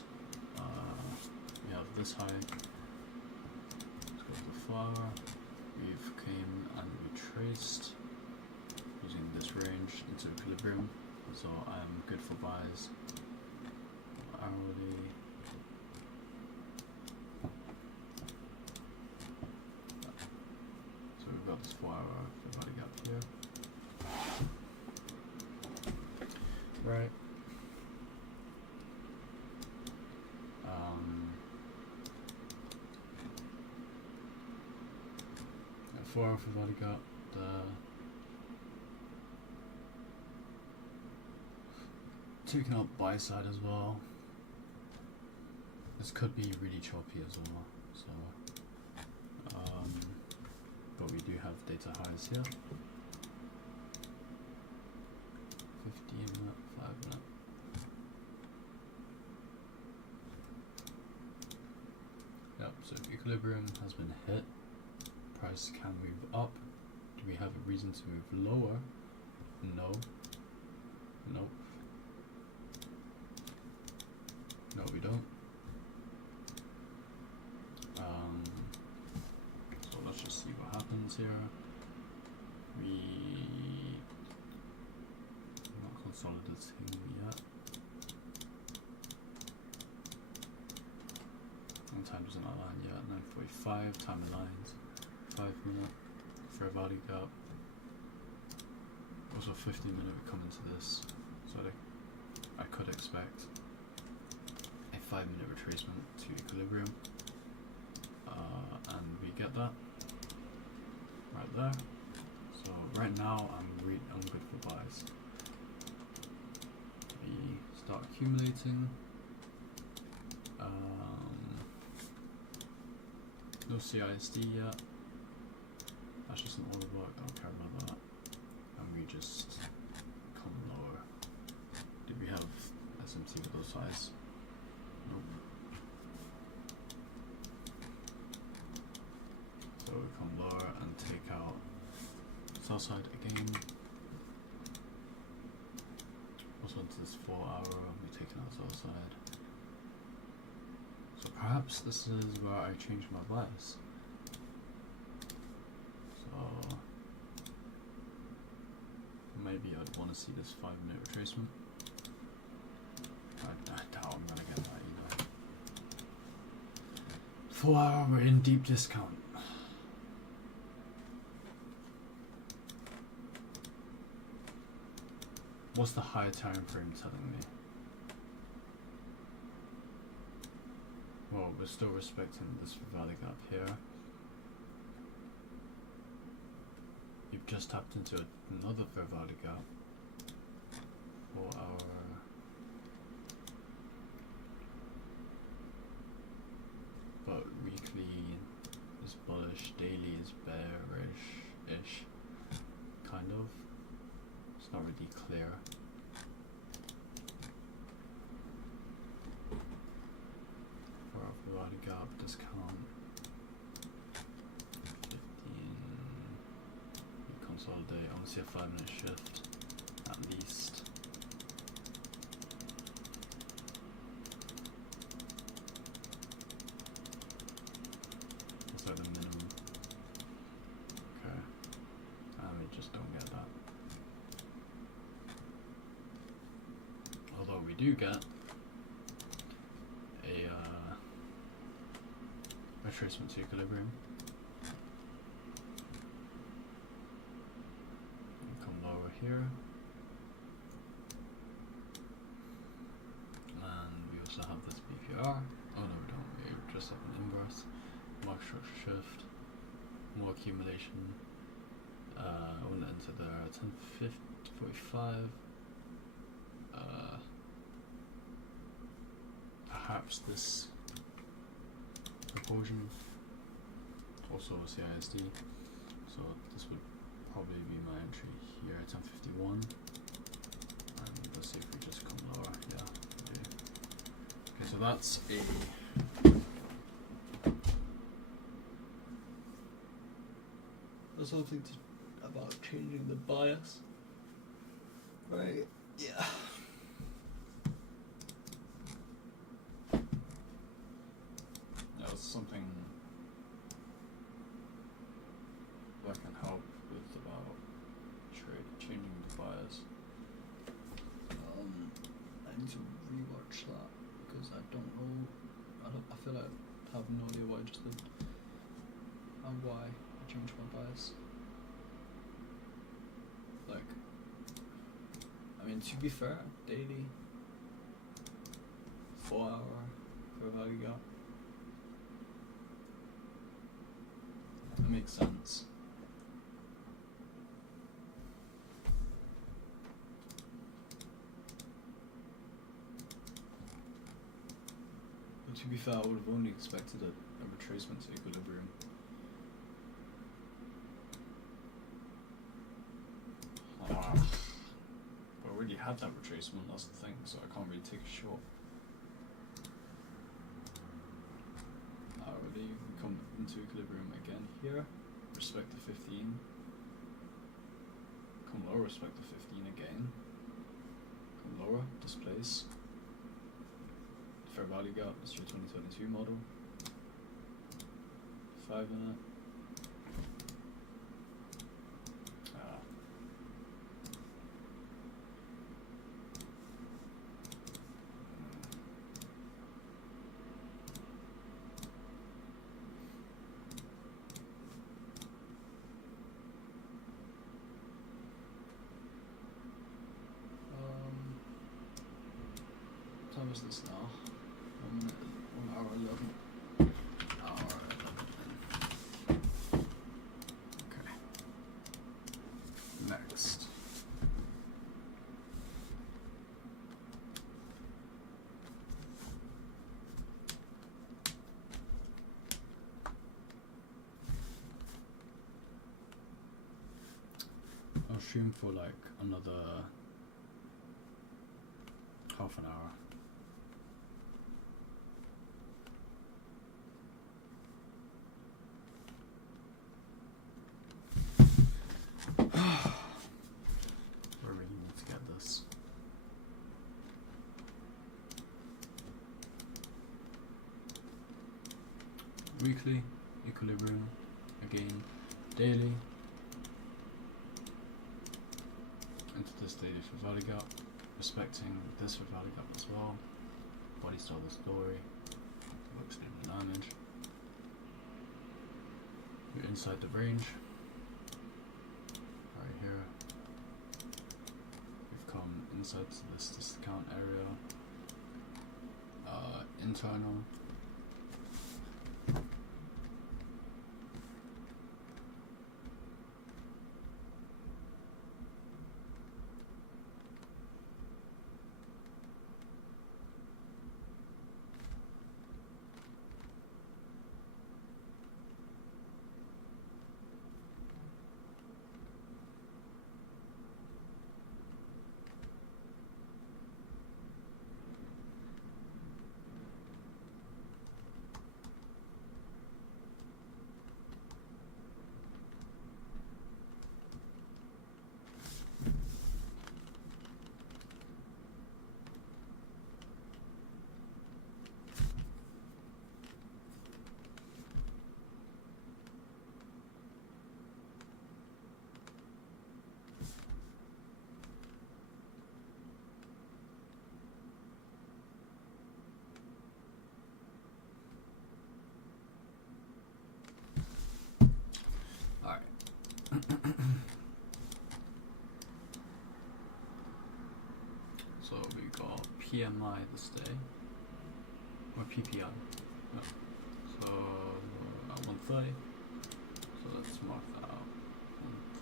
We have this high. Let's go to the flower. We've came and retraced using this range into equilibrium, so I'm good for buys. Hourly. So we've got this 4-hour value gap here. Right. 4-hour value gap. Taking out buy side as well. This could be really choppy as well. So, but we do have data highs here. 15-minute, 5-minute. Yep. So equilibrium has been hit. Price can move up. Do we have a reason to move lower? No. Nope. No, we don't. So let's just yet. And time doesn't align yet. 9:45. Time aligns. 5-minute fair value gap. Also 15-minute we come into this, so I could expect a 5-minute retracement to equilibrium, and we get that right there. So right now I'm good for buys. We start accumulating. No CISD yet. That's just an order block. I don't care about that. And we just come lower. Did we have SMT with those size? Nope. So we come lower and take out sell side again. Also into this 4 hour, we're taking out sell side. So perhaps this is where I change my bias. So maybe I'd want to see this 5-minute retracement. I doubt I'm gonna get that, you know. 4 hour, we're in deep discount. What's the higher time frame telling me? Well, we're still respecting this value gap here. You've just tapped into another fair value gap. 4 hour. But weekly is bullish, daily is bearish-ish, kind of. It's not really clear. For our fair value gap discount. 15. Consolidate. I want to see a 5-minute shift at least. That's like the minimum. Okay. And we just don't get that. Although we do get a retracement to equilibrium. Here, and we also have this BPR. Oh no, we don't. We just have an inverse market structure shift, more accumulation. I want to enter there at 10:45. Perhaps this propulsion, also CISD. So this would probably be my entry here at 10:51, and let's see if we just come lower. Yeah, we do. Okay, so that's a there's something about changing the bias, right? Yeah. That was something that can help with about changing the bias. I need to rewatch that because I don't know. I feel like I have no idea what I just did and why I changed my bias. Like, I mean, to be fair, daily 4 hour fair value gap. That makes sense. To be fair, I would have only expected a retracement to equilibrium. But I already had that retracement, that's the thing, so I can't really take a short. Already, we come into equilibrium again here, respect the 15. Come lower, respect the 15 again. Come lower, displace. Fair value gap, it's your 2022 model. 5-minute. time is this now? 1 minute, 1 hour 11. Hour 11. Okay. Next. I'll stream for like another half an hour. I really need to get this. Weekly, equilibrium, again, daily. Into this daily for value gap, respecting this for value gap as well. Body style the story, works name and damage. You're inside the range. Right here. We've come inside to this discount area. Internal. So we got PMI this day, or PPI. No. So at 1:30. So let's mark that out.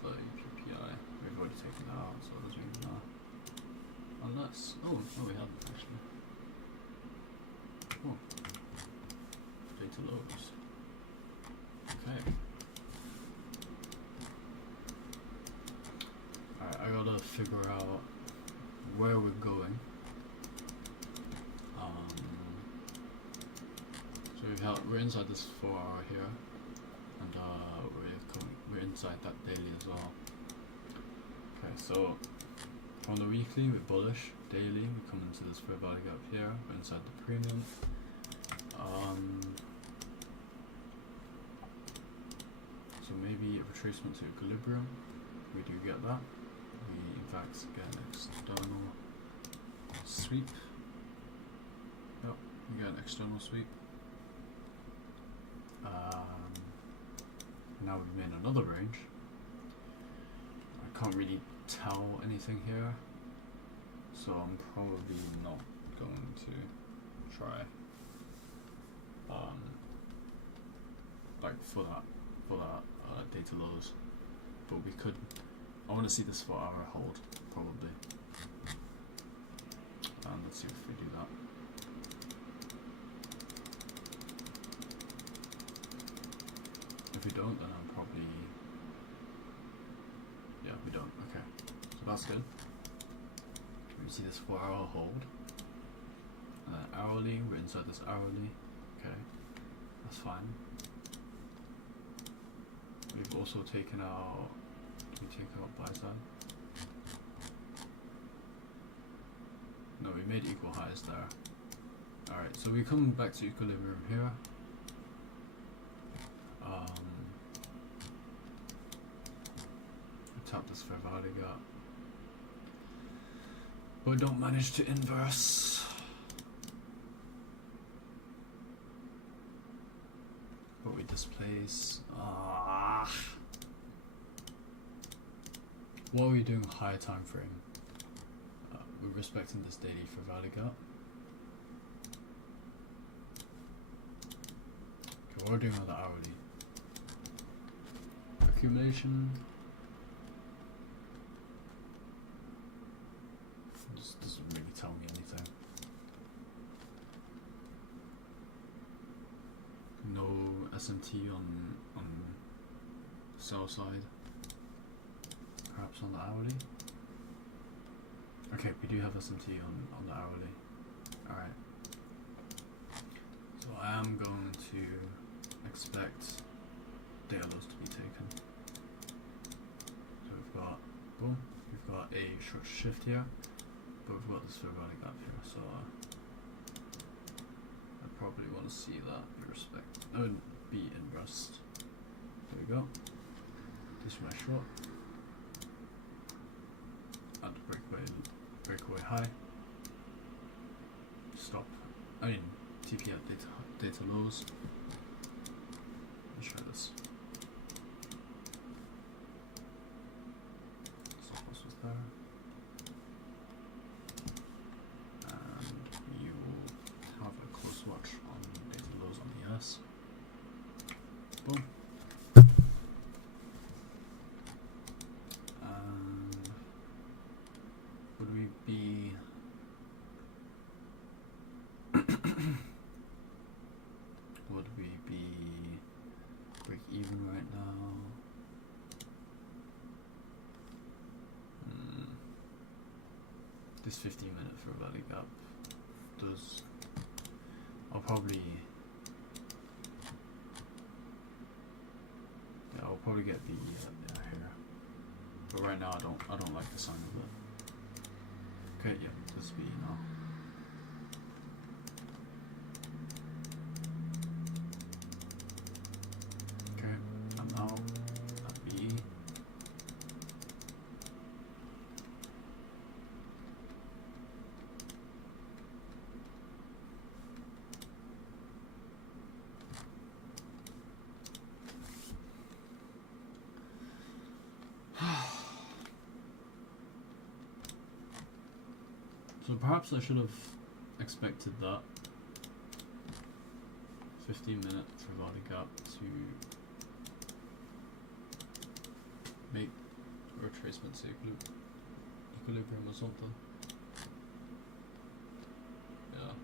1:30 PPI. We've already taken that out, so it doesn't even matter. Unless, oh we haven't actually. Oh, data loads. Okay. Alright, I gotta figure out where we're going. So we're inside this 4 hour here, and we're inside that daily as well. Okay, so on the weekly we're bullish, daily we come into this fair value gap here, we're inside the premium. So maybe a retracement to equilibrium. We do get that. We in fact get an external sweep. Yep, we get an external sweep. Now we've made another range. I can't really tell anything here, so I'm probably not going to try. Like for that data lows, but we could. I want to see this 4 hour hold probably. Let's see if we do that. If we don't, then I'm probably, yeah, we don't. Okay, so that's good. We see this 4 hour hold. Hourly, we're inside this hourly. Okay, that's fine. We've also taken out. Did we take out buy side? No, we made equal highs there. Alright, so we come back to equilibrium here. We tap this fair value gap, but we don't manage to inverse. But we displace. What are we doing higher time frame? We're respecting this daily for value gap. we're doing on the hourly. Accumulation. This doesn't really tell me anything. No SMT on sell side. Perhaps on the hourly. Okay, we do have SMT on the hourly. Alright. So I am going to expect data loads to be taken. So we've got, boom, we've got a short shift here, but we've got this value gap here, so I probably want to see that be inversed. There we go. This is my short. Add breakaway high. Stop. I mean TP at data lows. Let's try this. Stop loss was there. And you will have a close watch on data lows on the S. Boom. Would we be break even right now? This 15-minute for a value gap does. I'll probably get the here, but right now I don't like the sound of it. Okay, yeah, this be now. Okay, and now that be. So perhaps I should have expected that 15-minute value gap to make retracements equilibrium or something. Yeah.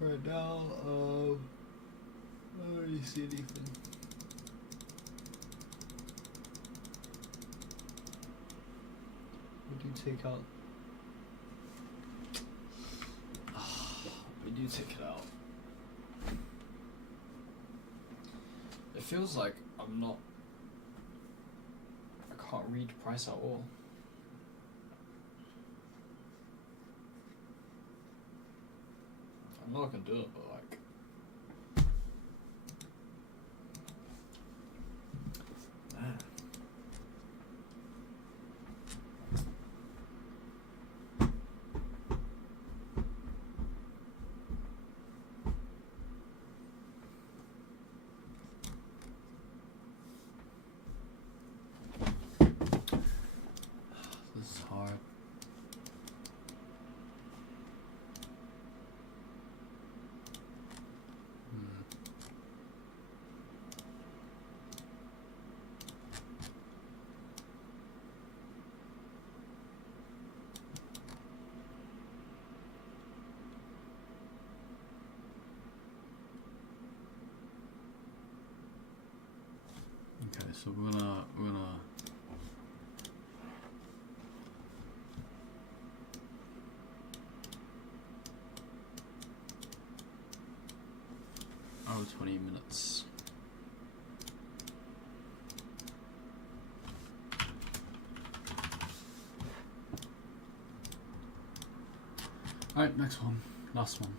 Right now, I don't really see anything. We do take out. We do take it out. It feels like I can't read price at all. I'm not gonna do it, but like. Man. This is hard. Okay, so we're gonna hour 20 minutes. Alright, next one. Last one.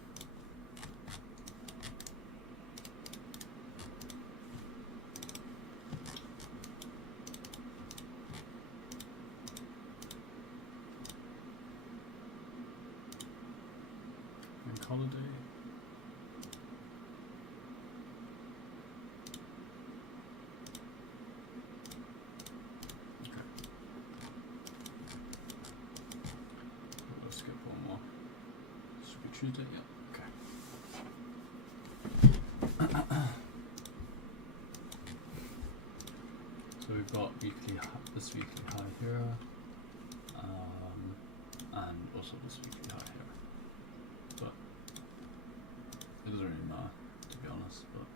Holiday. Okay. Let's skip one more. Let's Tuesday, yeah. So we've got this weekly high here, and also this weekly high here. But it doesn't really matter, to be honest. But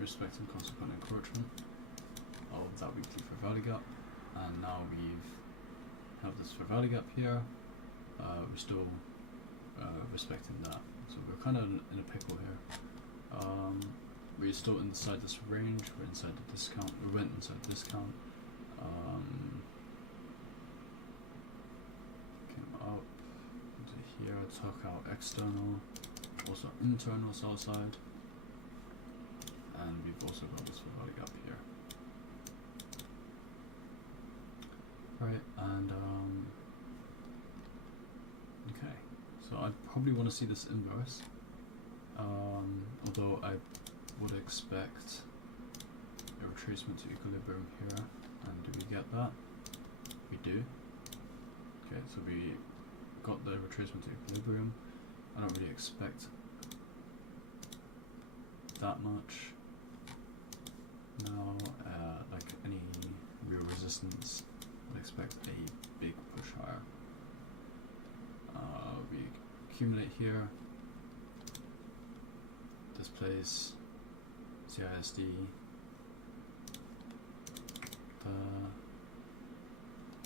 respecting consequent encroachment of that weekly fair value gap, and now have this fair value gap here. We're still respecting that, so we're kind of in a pickle here. We're still inside this range. We're inside the discount. We went inside discount. Came up into here. Took out external, also internal sell side, and we've also got this fair value gap here. Right, and okay. So I probably want to see this inverse. Although I would expect a retracement to equilibrium here, and do we get that? We do. Okay, so we got the retracement to equilibrium. I don't really expect that much. Now, like any real resistance, I would expect a big push higher. We accumulate here. This place, CISD,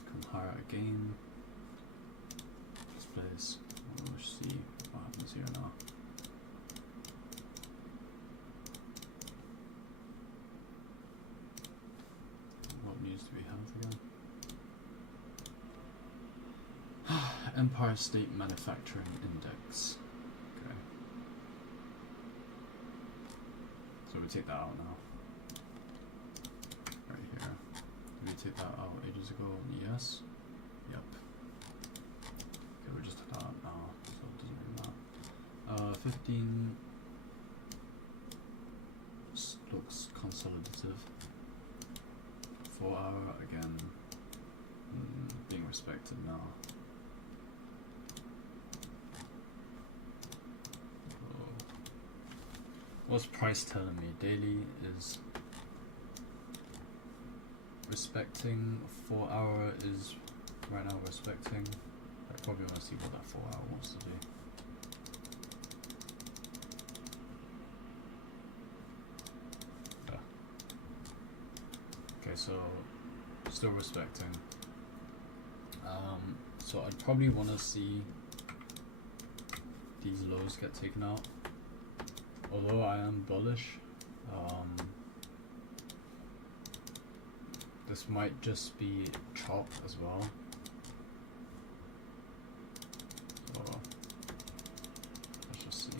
come higher again. This place, we'll see what happens here now. What news do we have again? Empire State Manufacturing Index. Okay. So we take that out now. Right here. Did we take that out ages ago? Yes. Yep. Okay, we just took that out now, so it doesn't really matter. 15 looks consolidative. 4 hour again, being respected now. What's price telling me? Daily is respecting, 4 hour is right now respecting. I probably want to see what that 4 hour wants to do. Yeah. Okay, so still respecting. So I'd probably want to see these lows get taken out. Although I am bullish, this might just be chop as well. So let's just see.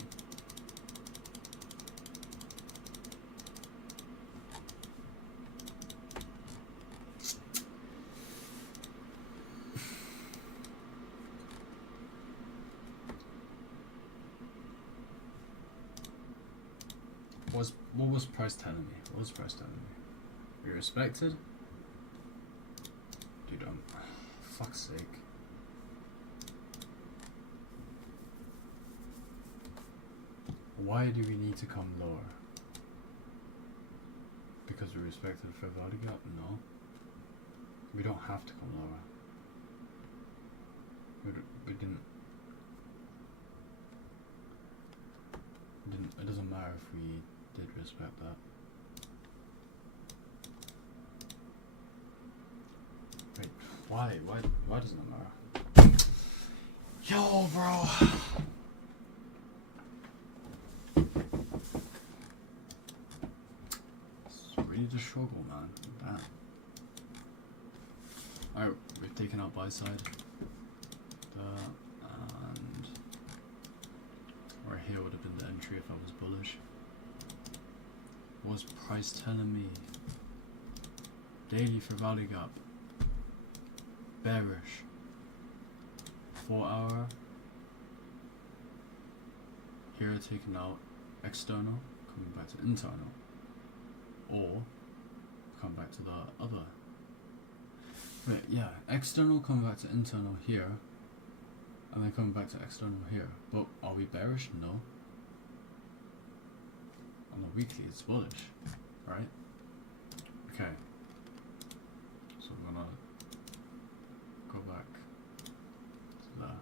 What was price telling me? What was price telling me? We respected? Dude, fuck's sake. Why do we need to come lower? Because we respected fair value gap? No. We don't have to come lower. We didn't. It doesn't matter if we did respect that. Wait, why doesn't it matter? Yo, bro! It's really the struggle, man. Damn. Alright, we've taken out buy side. And right here would have been the entry if I was bullish. What's price telling me? Daily fair value gap. Bearish. 4 hour. Here taking out external, coming back to internal. Or come back to the other. Wait, yeah, external coming back to internal here. And then coming back to external here. But are we bearish? No. On the weekly it's bullish, right? Okay. So we're gonna go back to there.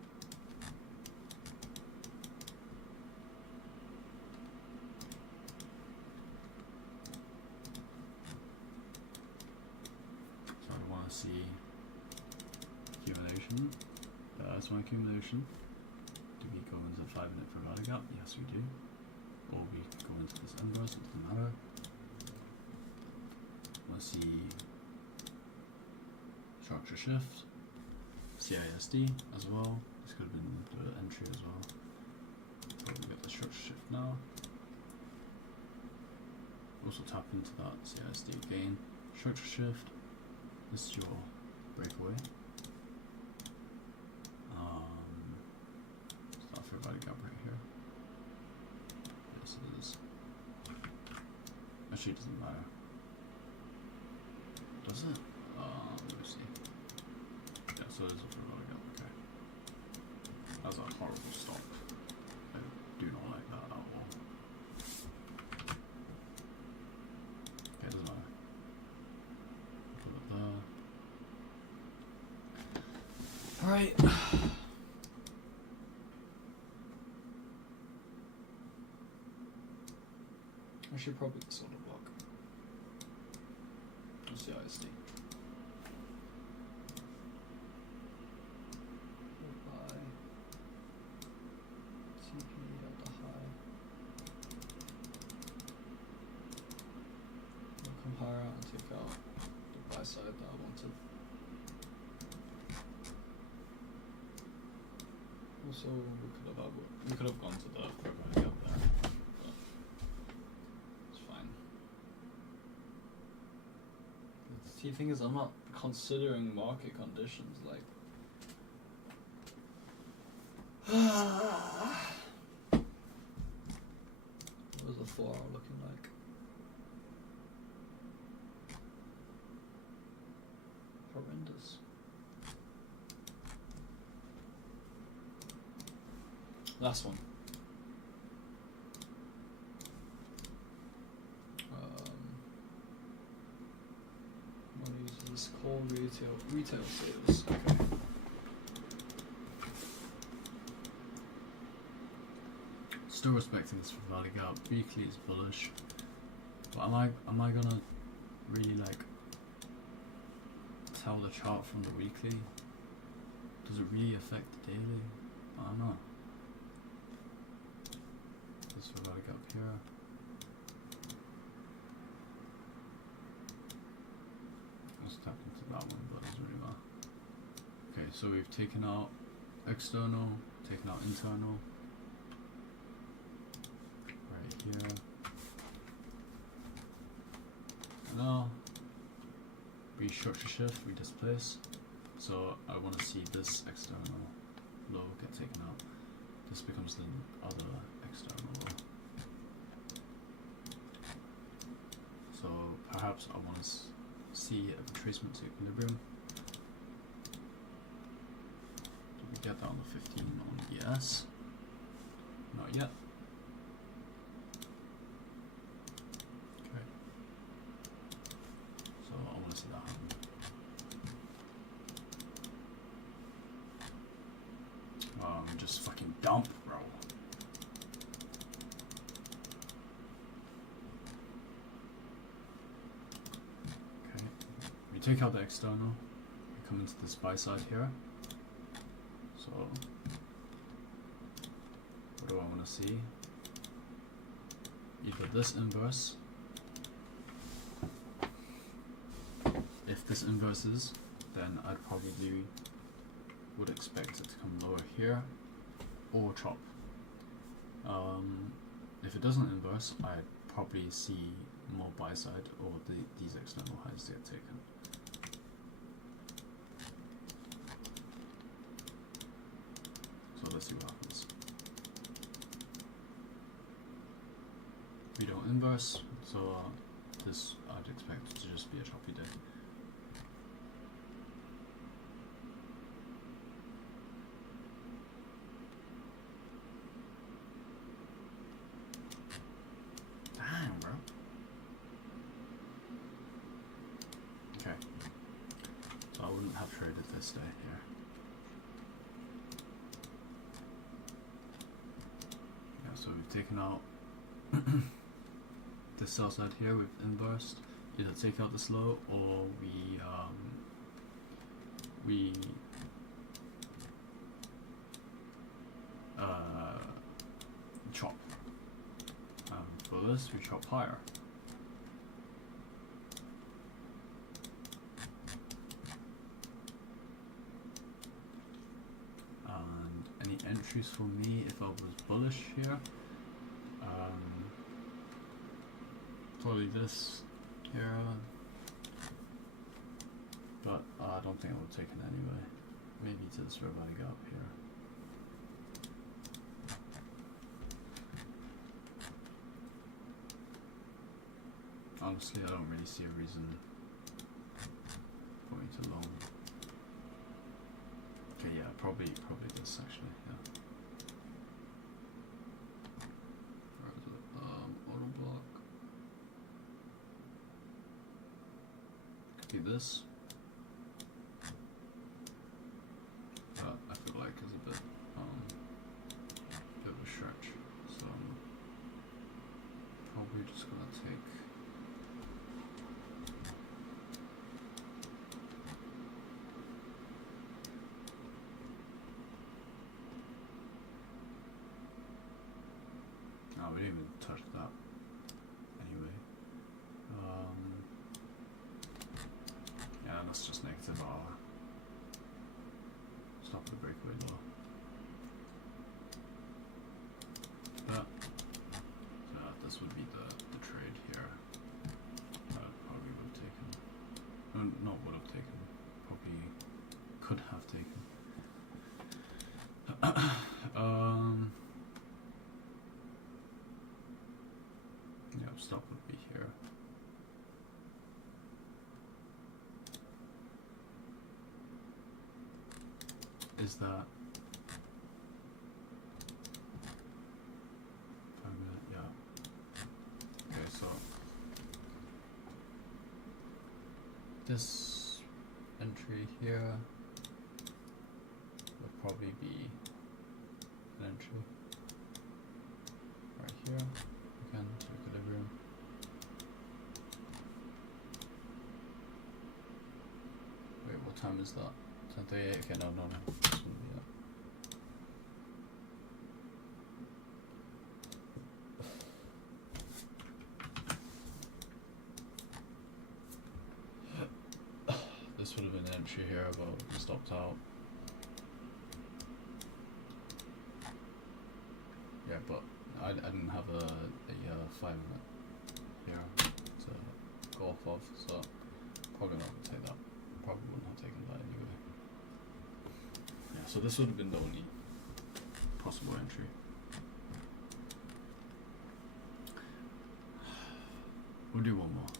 So I wanna see accumulation. That's my accumulation. Do we go into the 5-minute fair value gap? Yes, we do. Or we go into this inverse, it doesn't matter. Want to see structure shift, CISD as well. This could have been the entry as well. But we'll get the structure shift now. Also tap into that CISD again. Structure shift. This is your breakaway. Start fair value gap right here. Yes, it is. Actually, it doesn't matter. Does it? Let me see. Yeah, so it is a fair value gap. Okay. That's a horrible stop. I do not like that at all. Okay, it doesn't matter. Put it there. Alright. I should probably just on the block. CISD. Buy TP at the high. We'll come higher and take out the buy side that I wanted. Also, we could have gone to the fair value gap there. The thing is, I'm not considering market conditions, like what is the 4 hour looking like? Horrendous. Last one. This call retail sales. Okay. Still respecting this fair value gap. Weekly is bullish. But am I gonna really like tell the chart from the weekly? Does it really affect the daily? I don't know. This fair value gap here. Let's tap into that one, but it doesn't really matter. Okay, so we've taken out external, taken out internal. Right here. Now, we structure shift, we displace. So I want to see this external low get taken out. This becomes the other external low. So perhaps I want to see a retracement to equilibrium. Did we get that on the 15 on ES? Not yet. Okay. So I want to see that happen. Just fucking dump, bro. Okay. We take out the external. We come into this buy side here. So, what do I want to see? Either this inverse. If this inverses, then I'd probably would expect it to come lower here or chop. If it doesn't inverse, I'd probably see more buy side or these external highs get taken. So let's see what happens. We don't inverse, so this I'd expect to just be a choppy day. . Okay. So I wouldn't have traded this day here. Yeah, so we've taken out this sell side here, we've inversed. Either take out this low or we chop. For this, we chop higher. And any entries for me if I was bullish here? Probably this here, but I don't think I would take it anyway. Maybe to this red body gap here. Honestly, I don't really see a reason going too long. Okay, yeah, probably this actually, yeah. Where is it? Auto block. Could be this. But I feel like it's a bit of a stretch. So I'm probably just gonna take we didn't even touch that anyway. Yeah, that's just negative R. Stop the breakaway low. But this would be the trade here. Probably would have taken. No, not would have taken. Probably could have taken. Yeah, stop would be here. Is that permanent? Yeah. Okay, so this entry here would probably be an entry right here. Again, to equilibrium. Wait, what time is that? 10:38. Okay, no. This wouldn't be that. This would have been an entry here, but we stopped out. Yeah, but I didn't have a 5 minute here to go off of, so probably not going to take that. Probably wouldn't have taken that anyway. Yeah, so this would have been the only possible entry. We'll do one more.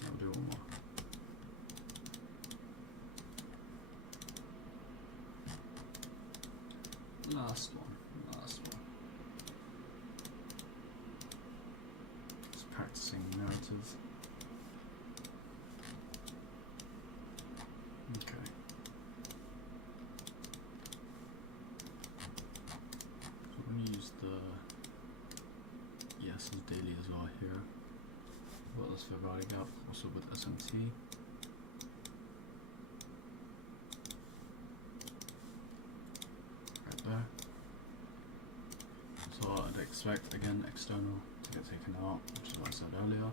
Yeah, we'll do one more. Last one. Just practicing narrative. Okay. So we're going to use the ES daily as well here. What else for value gap? Also with SMT. There. So I'd expect again external to get taken out, which is what I said earlier.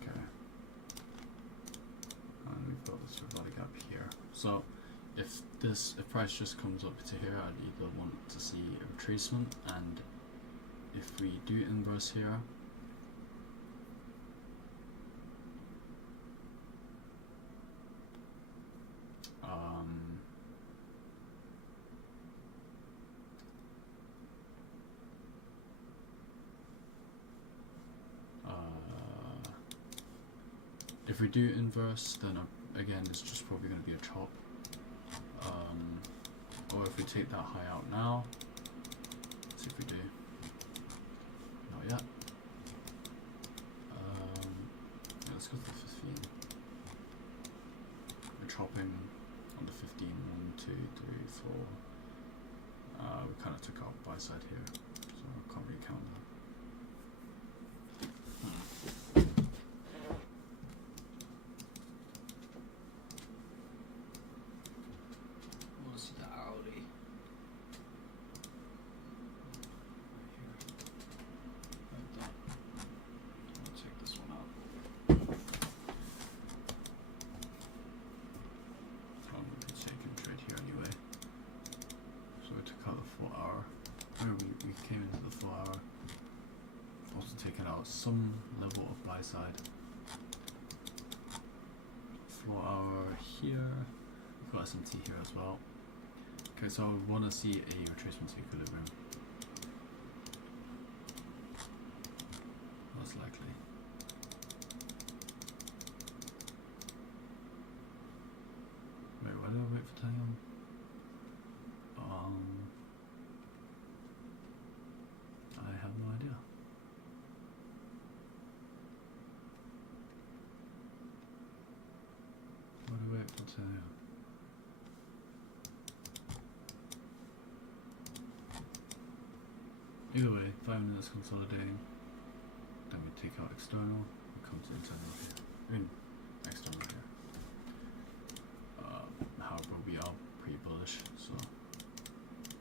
Okay. And we've got this value gap here. So if price just comes up to here, I'd either want to see a retracement, and if we do inverse here, if we do inverse, then again it's just probably going to be a chop. Or if we take that high out now, see if we do. Not yet. Yeah, let's go to the 15. We're chopping on the 15. 1, 2, 3, 4. We kind of took out buy side here, so I can't really count that. Let's see the hourly. Like that. I'll check this one out. We could take and trade here anyway. So we took out the 4 hour. We came into the 4 hour. Also taken out some level of buy side. 4 hour here. We've got SMT here as well. Okay, so I want to see a retracement to equilibrium. Most likely. Wait, why do I wait for Talion? I have no idea. Why do I wait for Talion? Either way, 5 minutes consolidating. Then we take out external. We come to internal here. I mean, external here. However, we are pretty bullish, so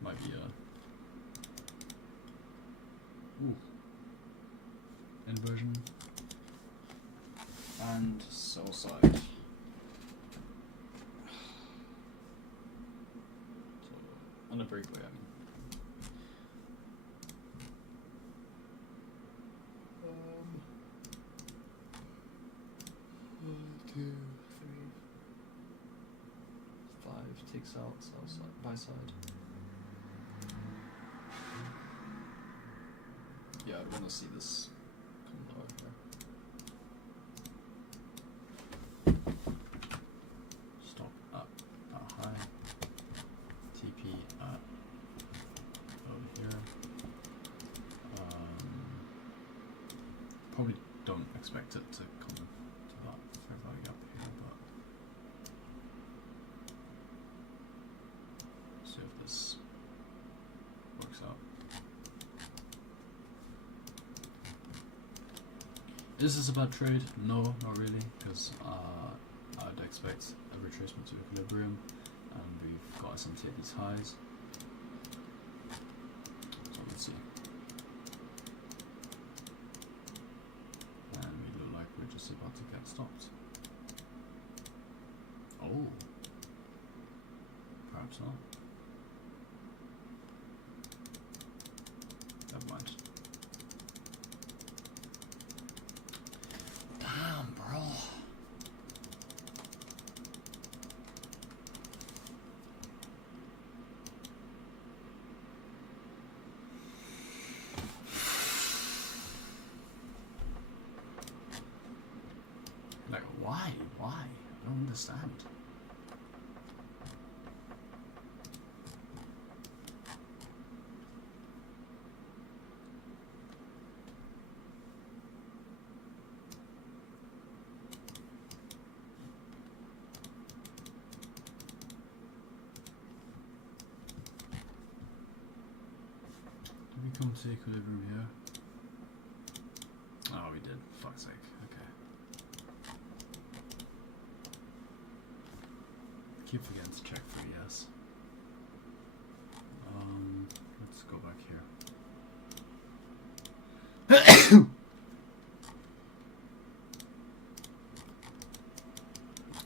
might be a inversion. And sell side. So on the breakaway, I mean. 1, 2, 3, 5 takes out sell side, buy side. Yeah, I'd want to see this come lower here. Stop up high. TP up over here. Probably don't expect it to come to that fair value up here, but see if this works out. Is this a bad trade? No, not really, because I'd expect a retracement to equilibrium, and we've got SMT at these highs. So let's see. And we look like we're just about to get stopped. Oh, perhaps not. Never mind. Damn, bro. Like, why? Why? I don't understand. Did we come to equilibrium here? Oh, we did. Fuck's sake. Okay. Keep forgetting to check for yes. Let's go back here.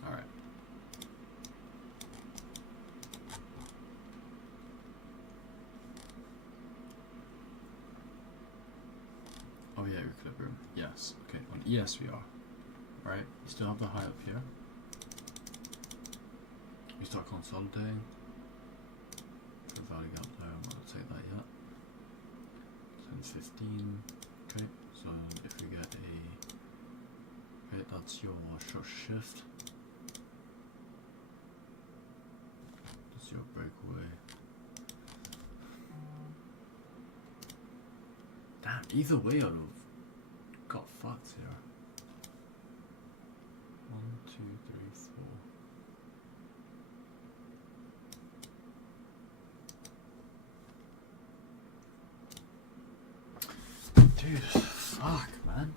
All right. Oh yeah, equilibrium. Yes. Okay. On ES we are. Right. You still have the high up here. We start consolidating. Fair value gap there. I'm not gonna take that yet. 10-15. Okay. So if we get a okay, that's your short shift. That's your breakaway. Either way, I'd have got fucked here. 1, 2, 3, 4. Dude, fuck, man.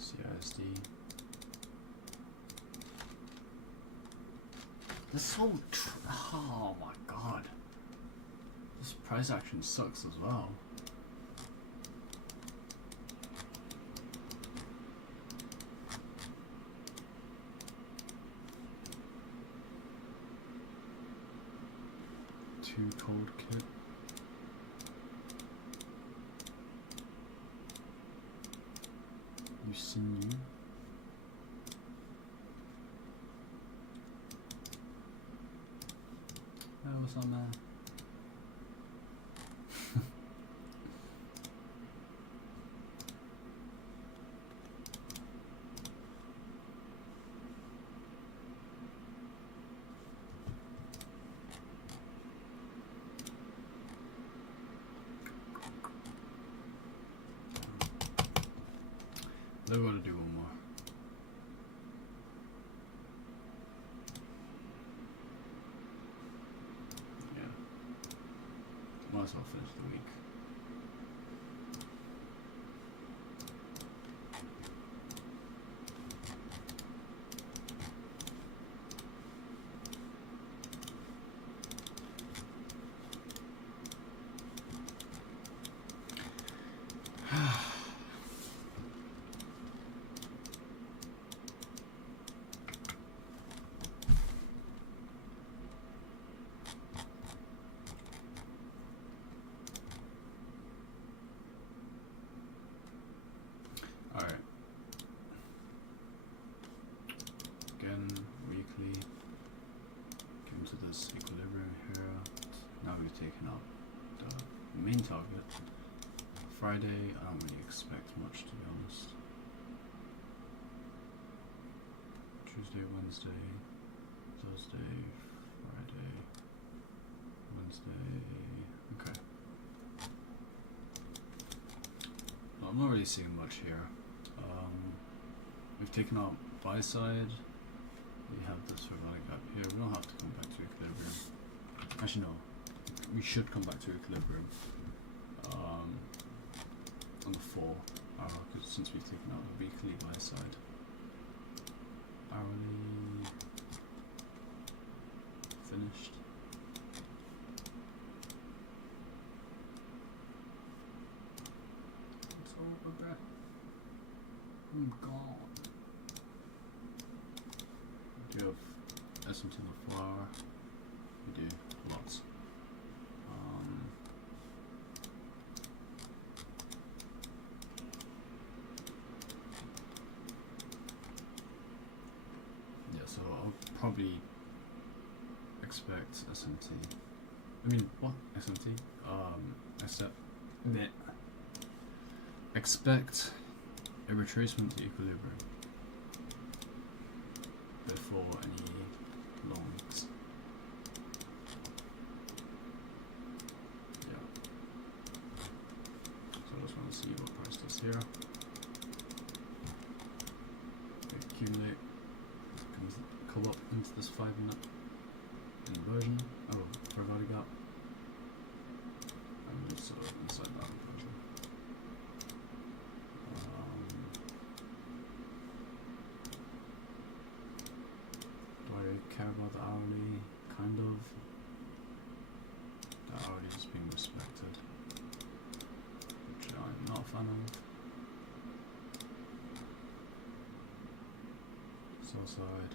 CISD. This whole oh my god. This price action sucks as well. Too cold kit. You seen you? Oh, what's up, man? They're gonna do one more. Yeah. Might as well finish the week. Alright. Again, weekly. Get into this equilibrium here. Now we've taken up the main target. Friday, I don't really expect much, to be honest. Tuesday, Wednesday, Thursday, Friday, Wednesday. Okay. No, I'm not really seeing much here. We've taken out buy side. We have this reverting gap here. We don't have to come back to equilibrium. Actually, no. We should come back to equilibrium. On the 4 hour, because since we've taken out the weekly buy side. Hourly finished. It's over there. I'm gone. We do have SMT on the 4 hour. We do lots. So I'll probably expect SMT. I mean, what SMT? Expect a retracement to equilibrium before any longs. Yeah. So I just want to see what price does here. Accumulate. Come up into this 5-minute inversion. Oh, for a body gap. And also inside that inversion. Do I care about the hourly? Kind of. The hourly is being respected, which I'm not a fan of. Sell side.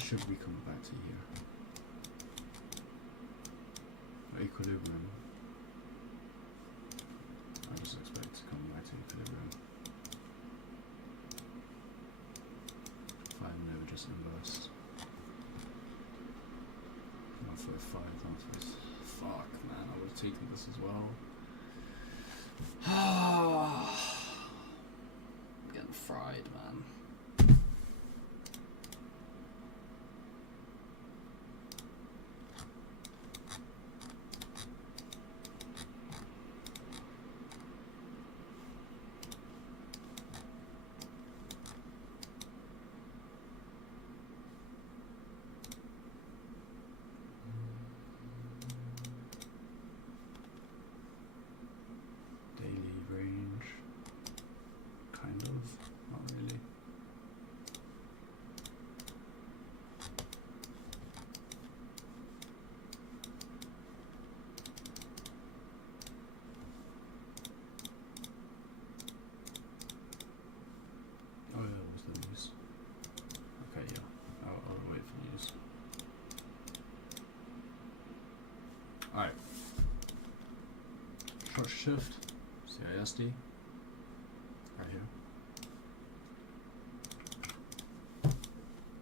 should we come back to here? Equilibrium. I just expect to come back to equilibrium. Fine, they were just inversed. 145, 145. Fuck, man, I would have taken this as well. I'm getting fried, man. Daily range. Kind of. Not really. Oh yeah, what's the news? Okay, yeah. I'll wait for news. Alright. Short shift. CISD. Right here.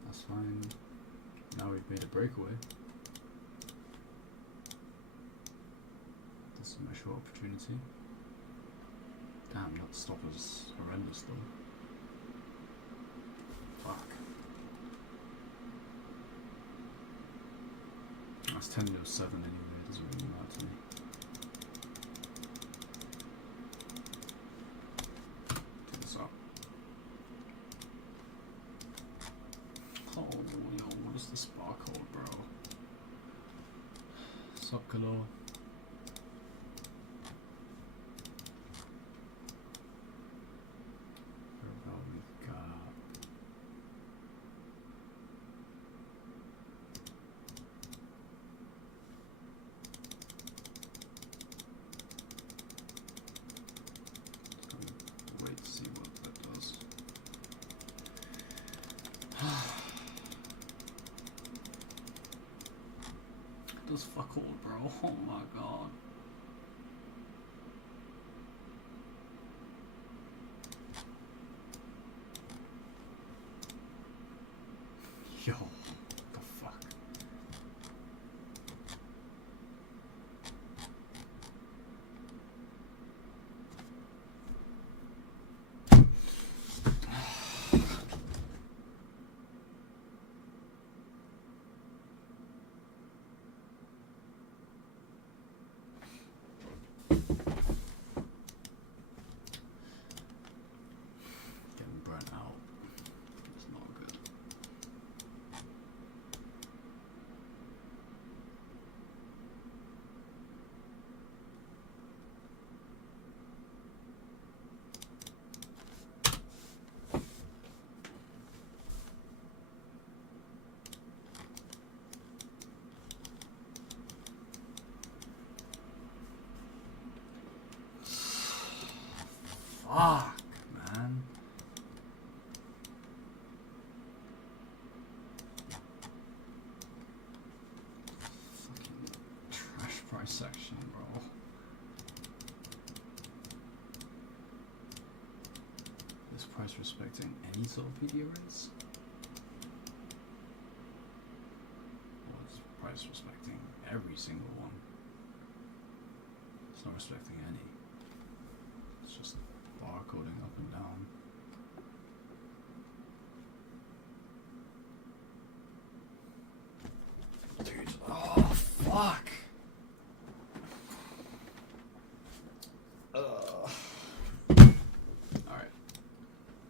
That's fine. Now we've made a breakaway. This is my short opportunity. Damn, that stop was horrendous though. Fuck. That's 10 to 7 anyway, it doesn't really matter to me. Take this up. Oh, yo, what is this barcode, bro? Sup, Kalo? Where about we got? Wait to see what that does. It does fuck all, bro. Oh my god. Yo, what the fuck? Getting burnt out. It's not good. Fuck, man. Fucking trash price section, bro. This price respecting any sort of PDA rates? Well, it's price respecting every single one. It's not respecting any. It's just barcoding up and down. Dude, oh fuck! Alright.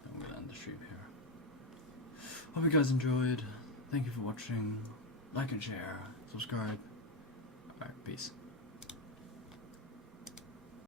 I'm gonna end the stream here. Hope you guys enjoyed. Thank you for watching. Like and share. Subscribe. Alright, peace.